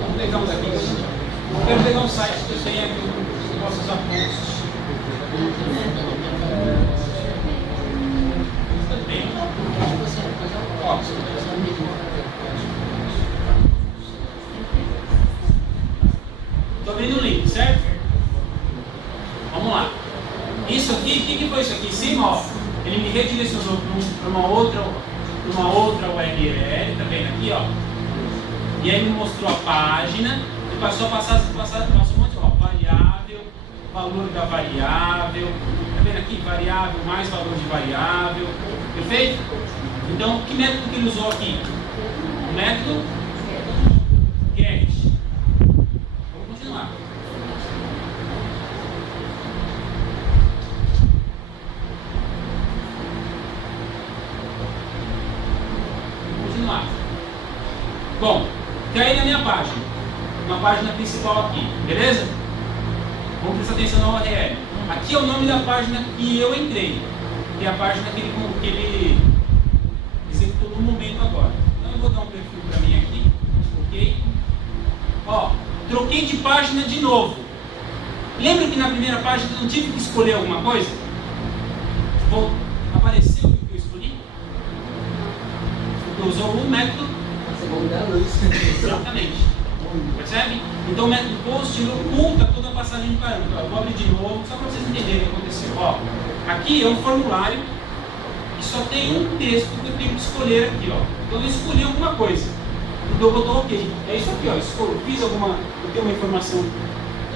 Vamos pegar um daqui. Eu quero pegar um site que eu tenha que eu possa usar posts. Também. Ó. Estou vendo o link, certo? Vamos lá. Isso aqui, o que foi isso aqui em cima? Ó, ele me redirecionou para uma outra URL, tá vendo aqui, ó? E aí me mostrou a página e passou a passar um monte de variável, valor da variável, tá vendo aqui? Variável mais valor de variável, perfeito? Então, que método que ele usou aqui? O método get. Vamos continuar. Bom, caí na minha página, uma página principal aqui, beleza? Vamos prestar atenção na URL. Aqui é o nome da página que eu entrei, que é a página que ele executou no momento agora. Então eu vou dar um perfil para mim aqui, ok? Ó, troquei de página de novo. Lembra que na primeira página eu não tive que escolher alguma coisa? Apareceu o que eu escolhi? Eu usou o método. Exatamente. Percebe? Então o método post oculta toda a passagem de parâmetro. Eu vou abrir de novo, só para vocês entenderem o que aconteceu. Ó, aqui é um formulário e só tem um texto que eu tenho que escolher aqui. Ó. Então eu escolhi alguma coisa. Então eu dou OK. É isso aqui, ó. Eu fiz alguma. Eu tenho uma informação.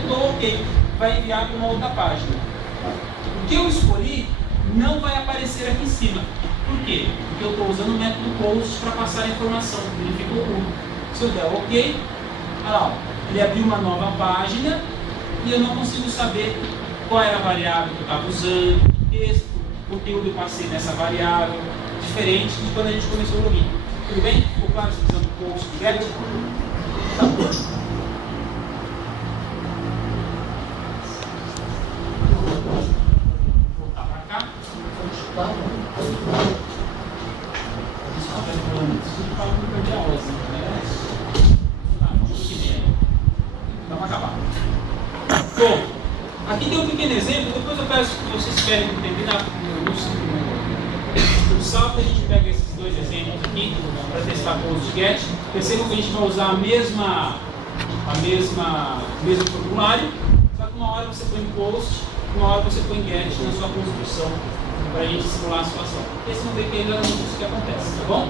Eu dou OK. Vai enviar para uma outra página. O que eu escolhi não vai aparecer aqui em cima. Por quê? Porque eu estou usando o método post para passar a informação. Ele ficou oculto. Se eu der OK, olha lá, ó, ele abriu uma nova página e eu não consigo saber qual era a variável que eu estava usando, que texto, que conteúdo eu passei nessa variável, diferente de quando a gente começou o login. Tudo bem? Ficou claro se usando o post do get? Tá. Voltar para cá. Vamos acabar. Bom, aqui tem um pequeno exemplo, depois eu peço que vocês esperem para terminar no salto. A gente pega esses dois exemplos aqui para testar post-get. Percebam que a gente vai usar o mesmo formulário, só que uma hora você põe post, uma hora você põe get na sua construção para a gente simular a situação. Esse não tem que ainda não é isso que acontece, tá bom?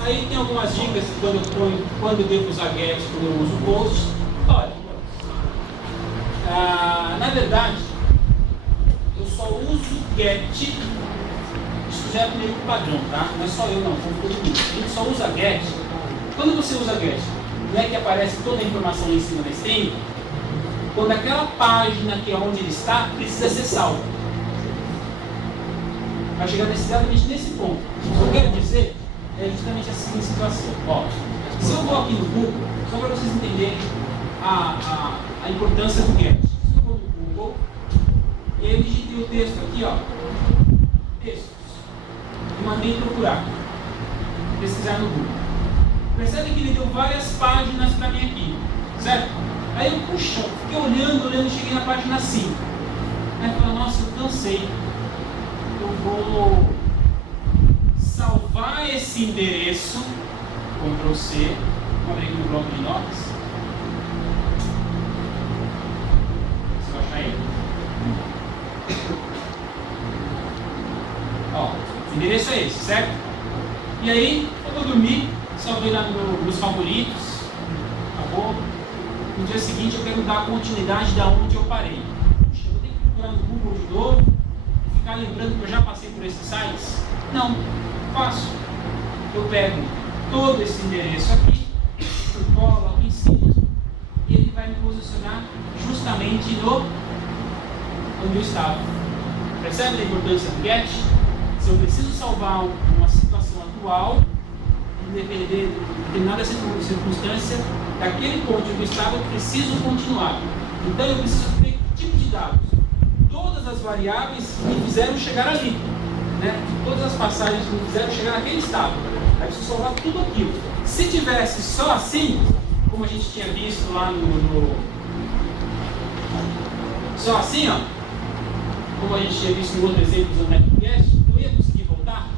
Aí tem algumas dicas de quando eu devo usar get, quando eu uso post. Olha, na verdade, eu só uso get, isso já é meio que padrão, tá? Não é só eu não, como todo mundo. A gente só usa get. Quando você usa get, não é que aparece toda a informação em cima da string? Quando aquela página que é onde ele está, precisa ser salva. Vai chegar exatamente nesse ponto. O que eu quero dizer é justamente a seguinte situação. Ó, se eu vou aqui no Google, só para vocês entenderem a importância do get. Se eu vou no Google, e aí eu digitei o texto aqui, ó, textos, e mandei procurar, pesquisar no Google. Percebe que ele deu várias páginas para mim aqui, certo? Aí eu, puxa, fiquei olhando, cheguei na página 5. Aí eu falei, nossa, eu cansei. Eu vou salvar esse endereço, Ctrl C, vou abrir aqui no bloco de notas. Você vai achar ele. Ó, o endereço é esse, certo? E aí, eu vou dormir, salvei lá nos favoritos, acabou. No dia seguinte eu quero dar continuidade da onde eu parei. Puxa, eu vou ter que procurar no Google de novo e ficar lembrando que eu já passei por esses sites? Não, faço. Eu pego todo esse endereço aqui, eu colo aqui em cima e ele vai me posicionar justamente no onde eu estava. Percebe a importância do get? Se eu preciso salvar uma situação atual, independente de determinada circunstância, daquele ponto onde eu estava, eu preciso continuar. Então eu preciso ter que tipo de dados? Todas as variáveis me fizeram chegar ali, né? Todas as passagens me fizeram chegar naquele estado. Aí eu preciso salvar tudo aquilo. Se tivesse só assim, como a gente tinha visto lá só assim, ó, como a gente tinha visto no outro exemplo do método get, eu ia conseguir voltar?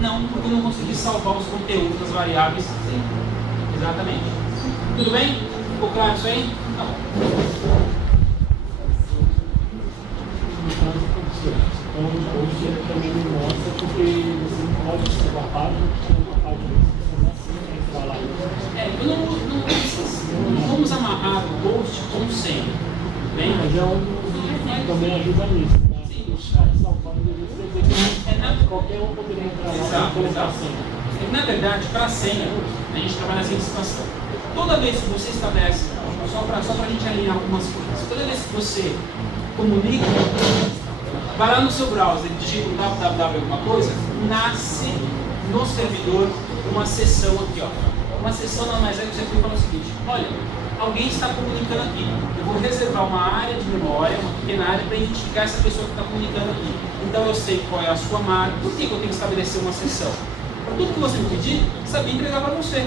Não, porque eu não consegui salvar os conteúdos das variáveis. Sim. Exatamente. Tudo bem? Ficou claro isso aí? Tá bom. Então, hoje ele também me mostra porque você não pode salvar a página, uma página assim, falar. Não vamos amarrar o post com sempre. Bem? Mas também ajuda nisso, né? Sim. Salvar o endereço, quer dizer que qualquer um poderia entrar lá e Exato, colocar exato. a senha. Na verdade, para a senha, a gente trabalha assim de expansão. Toda vez que você estabelece, só para a gente alinhar algumas coisas, toda vez que você comunica, vai lá no seu browser e digita www alguma coisa, nasce no servidor uma sessão aqui, ó. Uma sessão nada mais é que você fala o seguinte: olha, alguém está comunicando aqui. Eu vou reservar uma área de memória, uma pequena área, para identificar essa pessoa que está comunicando aqui. Então eu sei qual é a sua marca. Por que eu tenho que estabelecer uma sessão? Para tudo que você me pedir, saber entregar para você.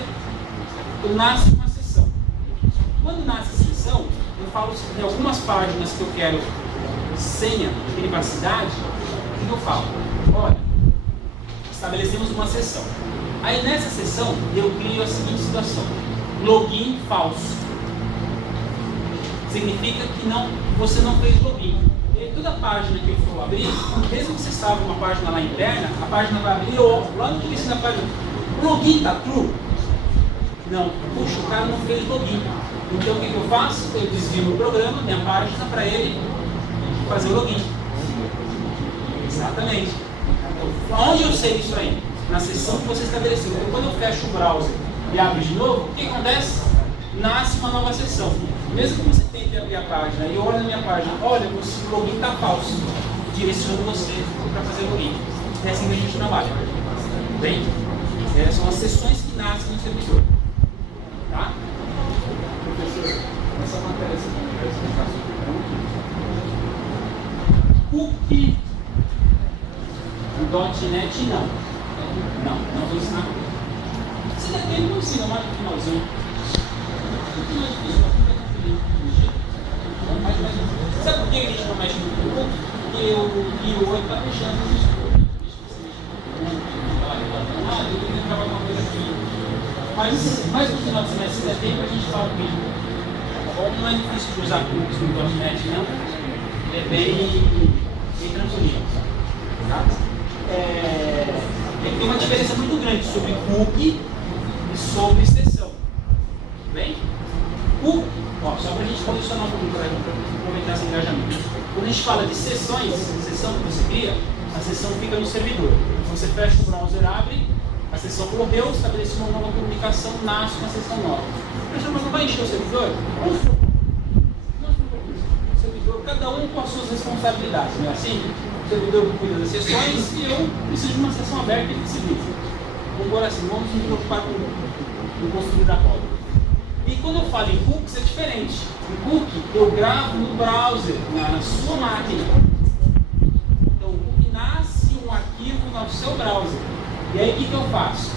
Então nasce uma sessão. Quando nasce a sessão, eu falo em algumas páginas que eu quero senha de privacidade, o que eu falo? Olha, estabelecemos uma sessão. Aí nessa sessão eu crio a seguinte situação: login falso. Significa que você não fez login. E toda página que eu for abrir, mesmo que você salve uma página lá interna, a página vai abrir lá no início da página. O login está true? Não. Puxa, o cara não fez login. Então o que eu faço? Eu desvio o programa, minha página, para ele fazer o login. Exatamente. Então, onde eu sei isso aí? Na seção que você estabeleceu. Então, quando eu fecho o browser e abro de novo, o que acontece? Nasce uma nova seção. Mesmo que você tente abrir a página e olha na minha página, olha, o login está falso. Direciono você para fazer o login. É assim que a gente trabalha. Bem? São as sessões que nascem no servidor. Tá? Professor, essa matéria você não vai explicar sobre Cookie. O .NET não. Não vou ensinar. Se der tempo, eu ensino mais no finalzinho. Sabe por que a gente não mexe no cookie? Porque o IO está fechando. Mas no final do semestre, se der tempo, a gente fala o vídeo. Não é difícil de usar cookies no .NET, não. É bem tranquilo. Tá? Tem uma diferença muito grande sobre cookie e sobre sessão. Bem? Cookie, só para a gente posicionar um pouquinho para aproveitar esse engajamento. Quando a gente fala de sessões, sessão que você cria, a sessão fica no servidor. Você fecha o browser, abre, a sessão morreu, estabelece uma nova comunicação, nasce uma sessão nova. Professor, mas não vai encher o servidor? Não se preocupe. O servidor, cada um com as suas responsabilidades, não é assim? O servidor cuida das sessões e eu preciso de uma sessão aberta e flexibiliza. Vamos agora assim, vamos nos preocupar com o construir da roda. E quando eu falo em cookies é diferente. Em cookie eu gravo no browser, na sua máquina. Então o cookie nasce um arquivo no seu browser. E aí o que eu faço?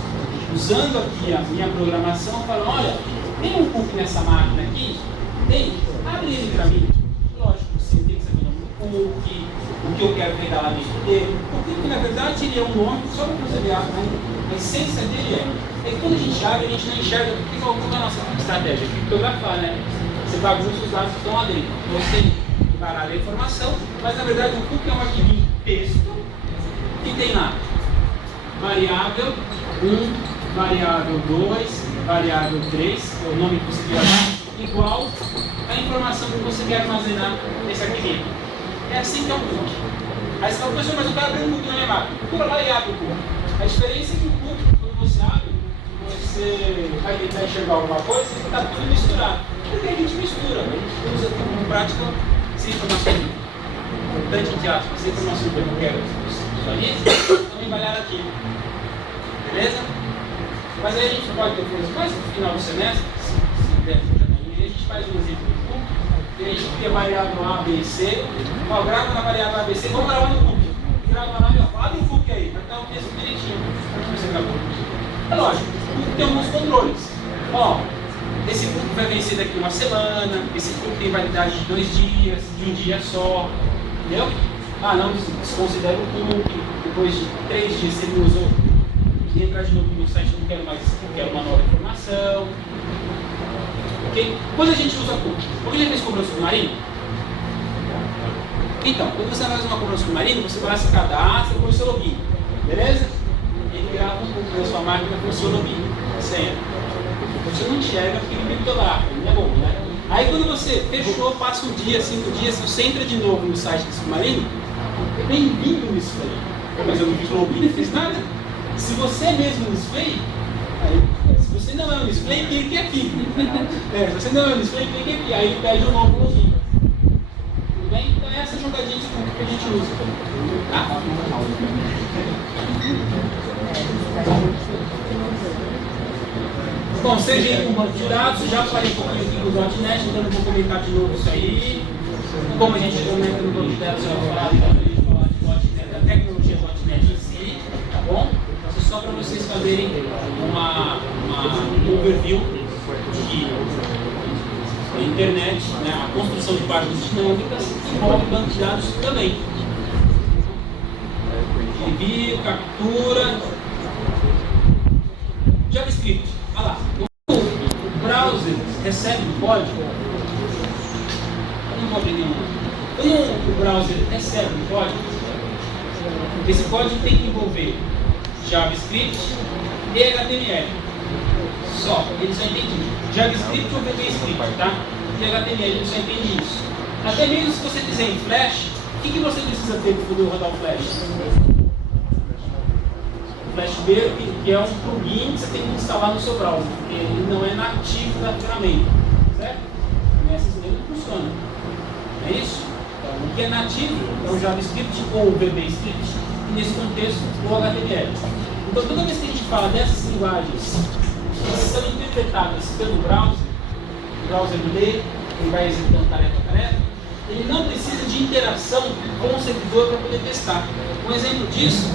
Usando aqui a minha programação, eu falo, olha, tem um cookie nessa máquina aqui? Tem? Abre ele para mim. Lógico, você tem que saber o nome do cookie, o que eu quero pegar lá dentro dele. Porque na verdade ele é um nome, só para você ver, a essência dele é que quando a gente abre, a gente não enxerga qual é a nossa estratégia, criptografar, né? Você bagunça os dados que estão lá dentro. Então você baralha a informação, mas na verdade o cookie é um arquivinho texto que tem lá variável 1, variável 2, variável 3, é o nome que você quer dar, igual a informação que você quer armazenar nesse arquivinho. É assim que é um cookie. Aí você fala, professor, mas eu quero abrir um cookie na minha máquina. Procura lá e abre o cookie. A diferença é que o cookie, quando você abre, você vai tentar enxergar alguma coisa e está tudo misturado. Porque a gente mistura, a gente usa como prática essa informação importante, entre aspas, essa informação que eu quero visualizar, também vai olhar aqui. Beleza? Mas aí a gente pode depois, mais no final do semestre, se der a gente faz um exemplo do cookie, e a gente cria variável A, B e C, grava na variável A, B, C, vamos gravar no cookie. Grava lá e abre o cookie aí, para estar o texto direitinho, para você gravou. É lógico, tem alguns controles. Esse cookie vai vencer daqui uma semana, esse cookie tem validade de 2 dias, de um dia só, entendeu? Não, desconsidera o cookie, depois de 3 dias você não usou, e entrar de novo no site, não quero mais esse cookie, quero uma nova informação. Ok? Quando a gente usa cookie, alguém já fez cobrança submarino? Então, quando você faz uma cobrança submarino, você vai se cadastra com o seu login, beleza? Ele grava um cookie na sua máquina com o seu login, senha. Você não enxerga porque ele criptografa, não é bom, né? Aí quando você fechou, passa um dia, 5 dias, você entra de novo no site do submarino, é bem-vindo isso aí. Mas eu não fiz login, não fiz nada. Se você mesmo é um display, se você não é um display, clique aqui. Se você não é um display, clique aqui. Aí ele pede um novo login. Tudo bem? Então essa jogadinha de truque que a gente usa. Tá? Bom, seja um banco de dados, já falei um pouquinho aqui do .NET, então não vou comentar de novo isso aí. Como a gente comenta no banco de dados, eu vou falar de .NET, da tecnologia .NET em si, tá bom? Isso é só para vocês fazerem um overview de internet, né? A construção de páginas dinâmicas envolve banco de dados também. Envio, captura, JavaScript. Olha lá, o browser recebe um código. Eu não vou abrir nenhum. Quando o browser recebe um código, esse código tem que envolver JavaScript e HTML. Só, ele só entende JavaScript ou VBScript, tá? E HTML, ele só entende isso. Até mesmo se você fizer em Flash, o que você precisa ter para poder rodar o Flash? FlashBear, que é um plugin que você tem que instalar no seu browser, porque ele não é nativo da ferramenta, certo? Nessa maneira não funciona. É isso? Então, o que é nativo é o JavaScript ou o VBScript, e nesse contexto, o HTML. Então, toda vez que a gente fala dessas linguagens que são interpretadas pelo browser, o browser lê, ele vai executando tarefa a tarefa, ele não precisa de interação com o servidor para poder testar. Um exemplo disso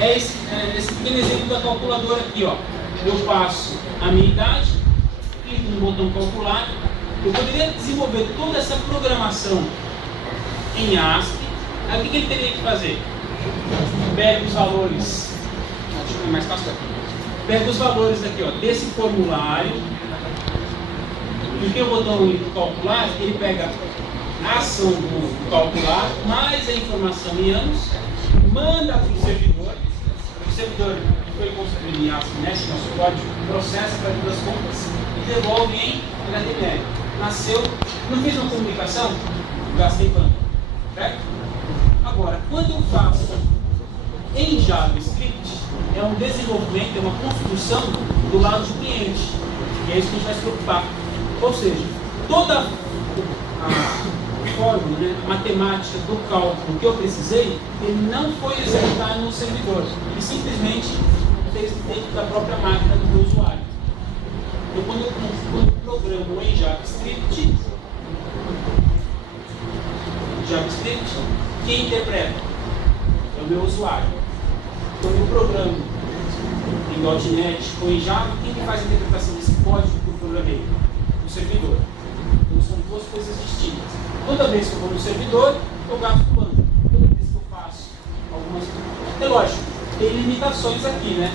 é esse pequeno exemplo da calculadora aqui, ó. Eu passo a minha idade, clico no botão calcular. Eu poderia desenvolver toda essa programação em ASCII. Aí o que ele teria que fazer? Pega os valores, deixa eu ver mais fácil aqui. Pega os valores aqui, ó, desse formulário. Cliquei o botão em calcular, ele pega a ação do calcular, mais a informação em anos, manda para o servidor. O servidor que foi construído em ASP.NET, nosso código, processa para as contas e devolve em HTML. Nasceu, não fiz uma comunicação, gastei banco, certo? Agora, quando eu faço em JavaScript, é um desenvolvimento, é uma construção do lado do cliente. E é isso que a gente vai se preocupar. Ou seja, toda a fórmula, né, a matemática do cálculo que eu precisei, ele não foi executado no servidor. Ele simplesmente fez dentro da própria máquina do meu usuário. Então, quando eu programo em JavaScript, quem interpreta é o meu usuário. Quando eu programo em .NET ou em Java, quem que faz a interpretação desse código que eu programei? O servidor. Então são duas coisas distintas. Toda vez que eu vou no servidor, eu gasto banco. Toda vez que eu faço algumas coisas. É lógico, tem limitações aqui, né?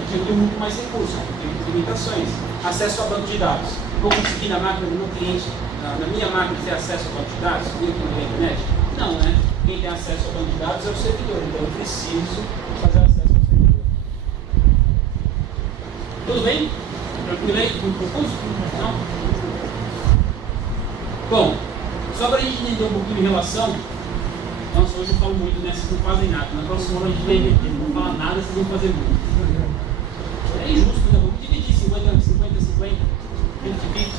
Aqui eu tenho muito mais recursos, tem limitações. Acesso a banco de dados. Vou conseguir na máquina do meu cliente, na minha máquina, ter acesso a banco de dados? Dentro da internet? Não, né? Quem tem acesso ao banco de dados é o servidor, então eu preciso fazer acesso ao servidor. Tudo bem? Tranquilo aí? Muito confuso? Não? Bom, só para a gente entender um pouquinho em relação. Nossa, hoje eu falo muito, né? Vocês não fazem nada. Na próxima hora a gente vai inverter. Não vou falar nada, vocês vão fazer muito. É injusto, né? Vamos dividir 50, 50, 50, 50.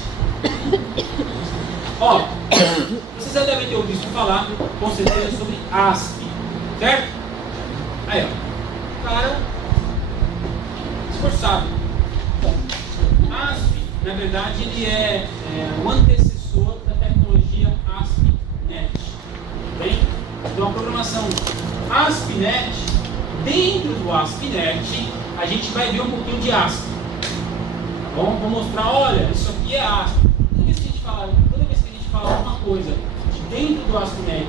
Ó, vocês já devem ter ouvido falar, com certeza, sobre ASP, certo? Aí, ó, cara esforçado. Bom, ASP, na verdade, ele é o antecessor da tecnologia ASP.NET, bem? Então, a programação ASP.NET, dentro do ASP.NET, a gente vai ver um pouquinho de ASP. Tá bom? Vou mostrar, olha, isso aqui é ASP. Toda vez que a gente fala alguma coisa de dentro do ASP.NET,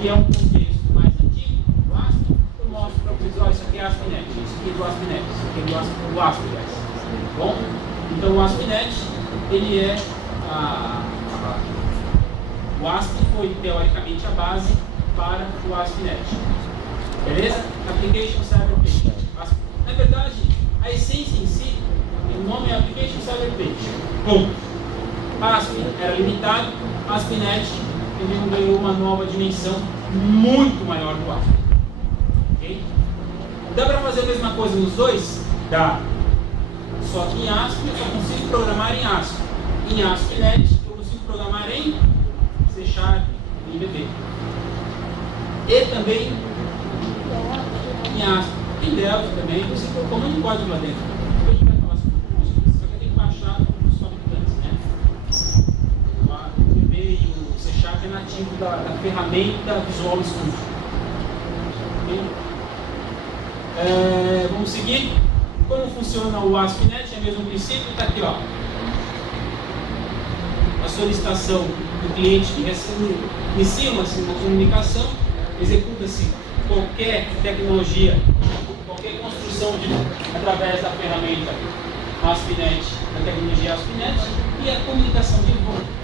que é um contexto mais antigo do ASP, eu mostro para vocês, olha, isso aqui é ASP.NET, isso aqui é do ASP.NET, isso aqui é do ASP. Tá bom? Então o ASP.NET, ele é o ASP foi teoricamente a base para o ASP.NET. Beleza? Application Server Page. Na verdade, a essência em si, o nome é Application Server Page. Bom, ASP era limitado, ASP.NET ele ganhou uma nova dimensão muito maior do ASP. Okay? Dá para fazer a mesma coisa nos dois? Dá. Só que em ASP eu só consigo programar em ASP. Em ASP.NET eu consigo programar em C#, em VB. E também em ASP. Em Delphi também, eu consigo colocar um monte de código lá dentro. Depois a gente vai falar sobre isso. Só que eu tenho que baixar os fabricantes, né? O VB e o C# é nativo da ferramenta Visual Studio. Okay? Vamos seguir. Como funciona o ASP.NET? É o mesmo princípio, está aqui, ó. A solicitação do cliente que inicia uma comunicação, executa-se qualquer tecnologia, qualquer construção através da ferramenta ASP.NET, da tecnologia ASP.NET, e a comunicação de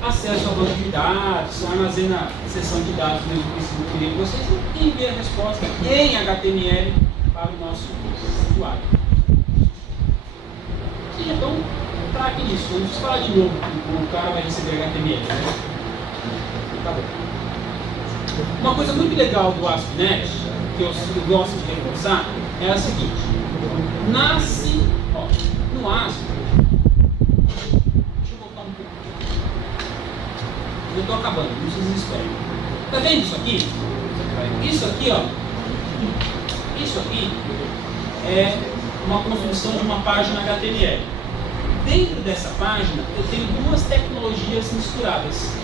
acesso ao banco de dados, armazena a seção de dados mesmo princípio que eu queria que vocês e envia a resposta em HTML para o nosso usuário. Sim, então, traque nisso. Não precisa falar de novo, o cara vai receber HTML. Né? Tá bom. Uma coisa muito legal do ASP.NET, que eu gosto de reforçar, é a seguinte. Nasce, ó, no ASP, deixa eu voltar um pouco. Eu estou acabando, não se desesperem. Tá vendo isso aqui? Isso aqui, ó. Isso aqui é uma construção de uma página HTML. Dentro dessa página, eu tenho duas tecnologias misturadas.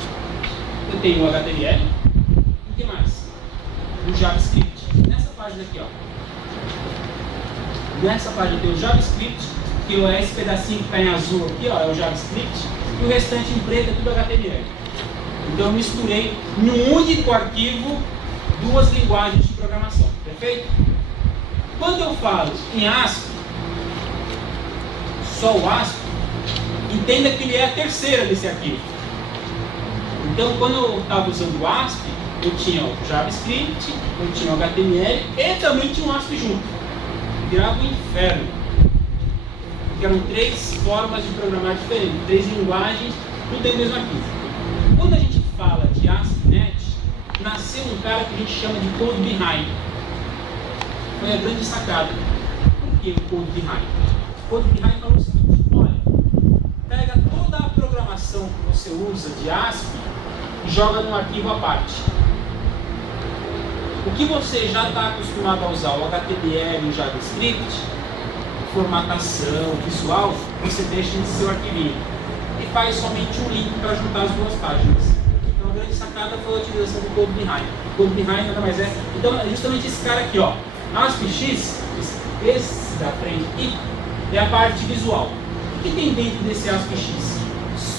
Eu tenho o HTML e o que mais? O JavaScript. Nessa página aqui, ó. Nessa página tem o JavaScript, que é esse pedacinho que está em azul aqui, ó, é o JavaScript, e o restante em preto é tudo HTML. Então eu misturei em um único arquivo duas linguagens de programação. Perfeito? Quando eu falo em ASP, só o ASP, entenda que ele é a terceira desse arquivo. Então, quando eu estava usando o ASP, eu tinha o JavaScript, eu tinha o HTML e também tinha o ASP junto. Virava um inferno. Porque eram três formas de programar diferentes, três linguagens, tudo dentro do mesmo arquivo. Quando a gente fala de ASP.NET, nasceu um cara que a gente chama de Code Behind. Foi a grande sacada. Por que o Code Behind? O Code Behind falou o seguinte: olha, pega toda a programação que você usa de ASP e joga num arquivo à parte. O que você já está acostumado a usar, o HTML e o JavaScript, formatação, visual, você deixa nesse seu arquivinho e faz somente um link para juntar as duas páginas. Então a grande sacada foi a utilização do Code Behind. O Code Behind nada mais é. Então é justamente esse cara aqui, ó. ASPX, esse da frente aqui, é a parte visual. O que tem dentro desse ASPX?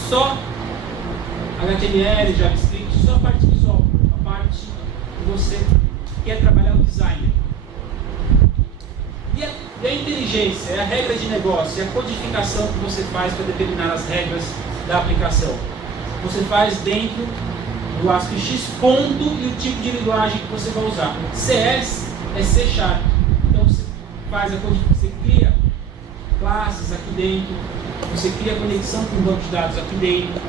Só HTML, JavaScript, só a parte visual, a parte que você quer trabalhar o design. E a inteligência, é a regra de negócio, é a codificação que você faz para determinar as regras da aplicação. Você faz dentro do ASPX ponto e o tipo de linguagem que você vai usar. CS é C#. Então você faz a codificação, você cria classes aqui dentro, você cria conexão com o banco de dados aqui dentro,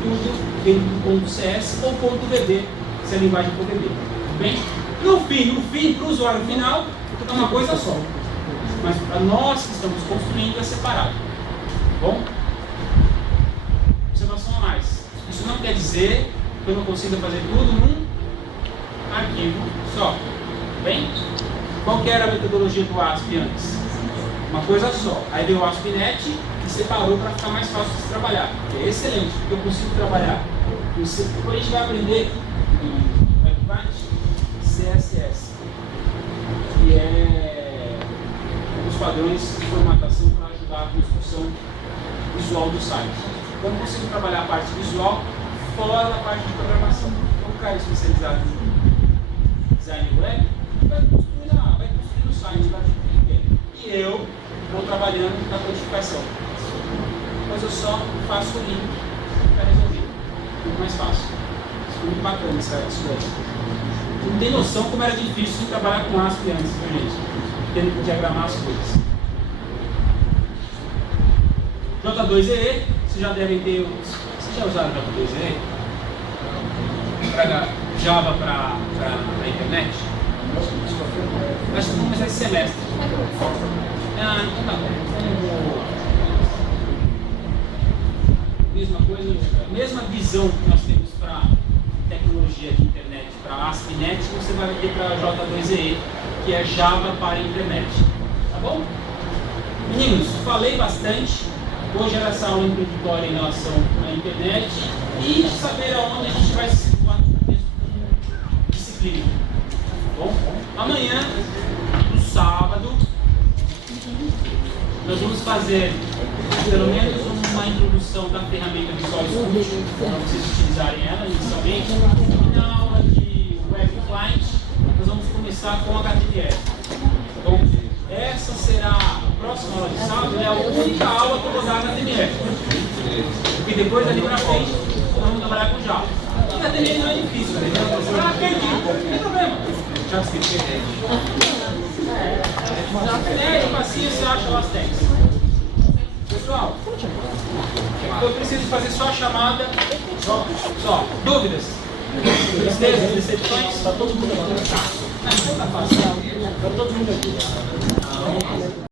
tudo dentro do ponto CS ou ponto VB, se a linguagem for VB. Tudo bem? No fim, para o usuário final, é uma coisa só. Mas para nós que estamos construindo é separado. Bom? Observação a mais. Isso não quer dizer que eu não consiga fazer tudo num arquivo só. Bem? Qual que era a metodologia do ASP antes? Uma coisa só. Aí veio o ASP.NET e separou para ficar mais fácil de trabalhar. Que é excelente, porque eu consigo trabalhar. Depois a gente vai aprender em Webpack CSS, que é um dos padrões de formatação para ajudar a construção visual do site. Então eu consigo trabalhar a parte visual fora da parte de programação. Então o cara especializado em design web vai construir o site lá de e eu vou trabalhando na codificação. Mas eu só faço o link para resolver. Muito mais fácil. Muito bacana essa coisa. Não tem noção como era difícil trabalhar com ASP antes, viu, gente? Tendo que diagramar as coisas. J2EE, vocês já devem ter. Vocês já usaram J2EE? Para Java para a internet? Acho que vamos começar esse semestre. Ah, então tá bom. Mesma coisa, mesma visão que nós temos para tecnologia de internet, para ASP.NET, você vai ter para J2EE, que é Java para a internet. Tá bom? Meninos, falei bastante. Hoje era essa aula introdutória em relação à internet e saber aonde a gente vai se situar no contexto da disciplina. Tá bom? Amanhã, no sábado, nós vamos fazer pelo menos uma introdução da ferramenta Visual Studio, para vocês utilizarem ela inicialmente. E na aula de Web Client, nós vamos começar com HTML. Tá bom? Essa será a próxima aula de sábado, é a única aula que eu vou dar HTML. Porque depois dali pra frente, nós vamos trabalhar com Java. E HTML não é difícil, né? Ah, perdi, não tem problema. Já se perdeu. HTML, facinho, você acha lá as tags. Pessoal, eu preciso fazer só a chamada. Só. Dúvidas? Tristezas, decepções? Tá todo mundo aqui. Tá fácil. Tá todo mundo aqui.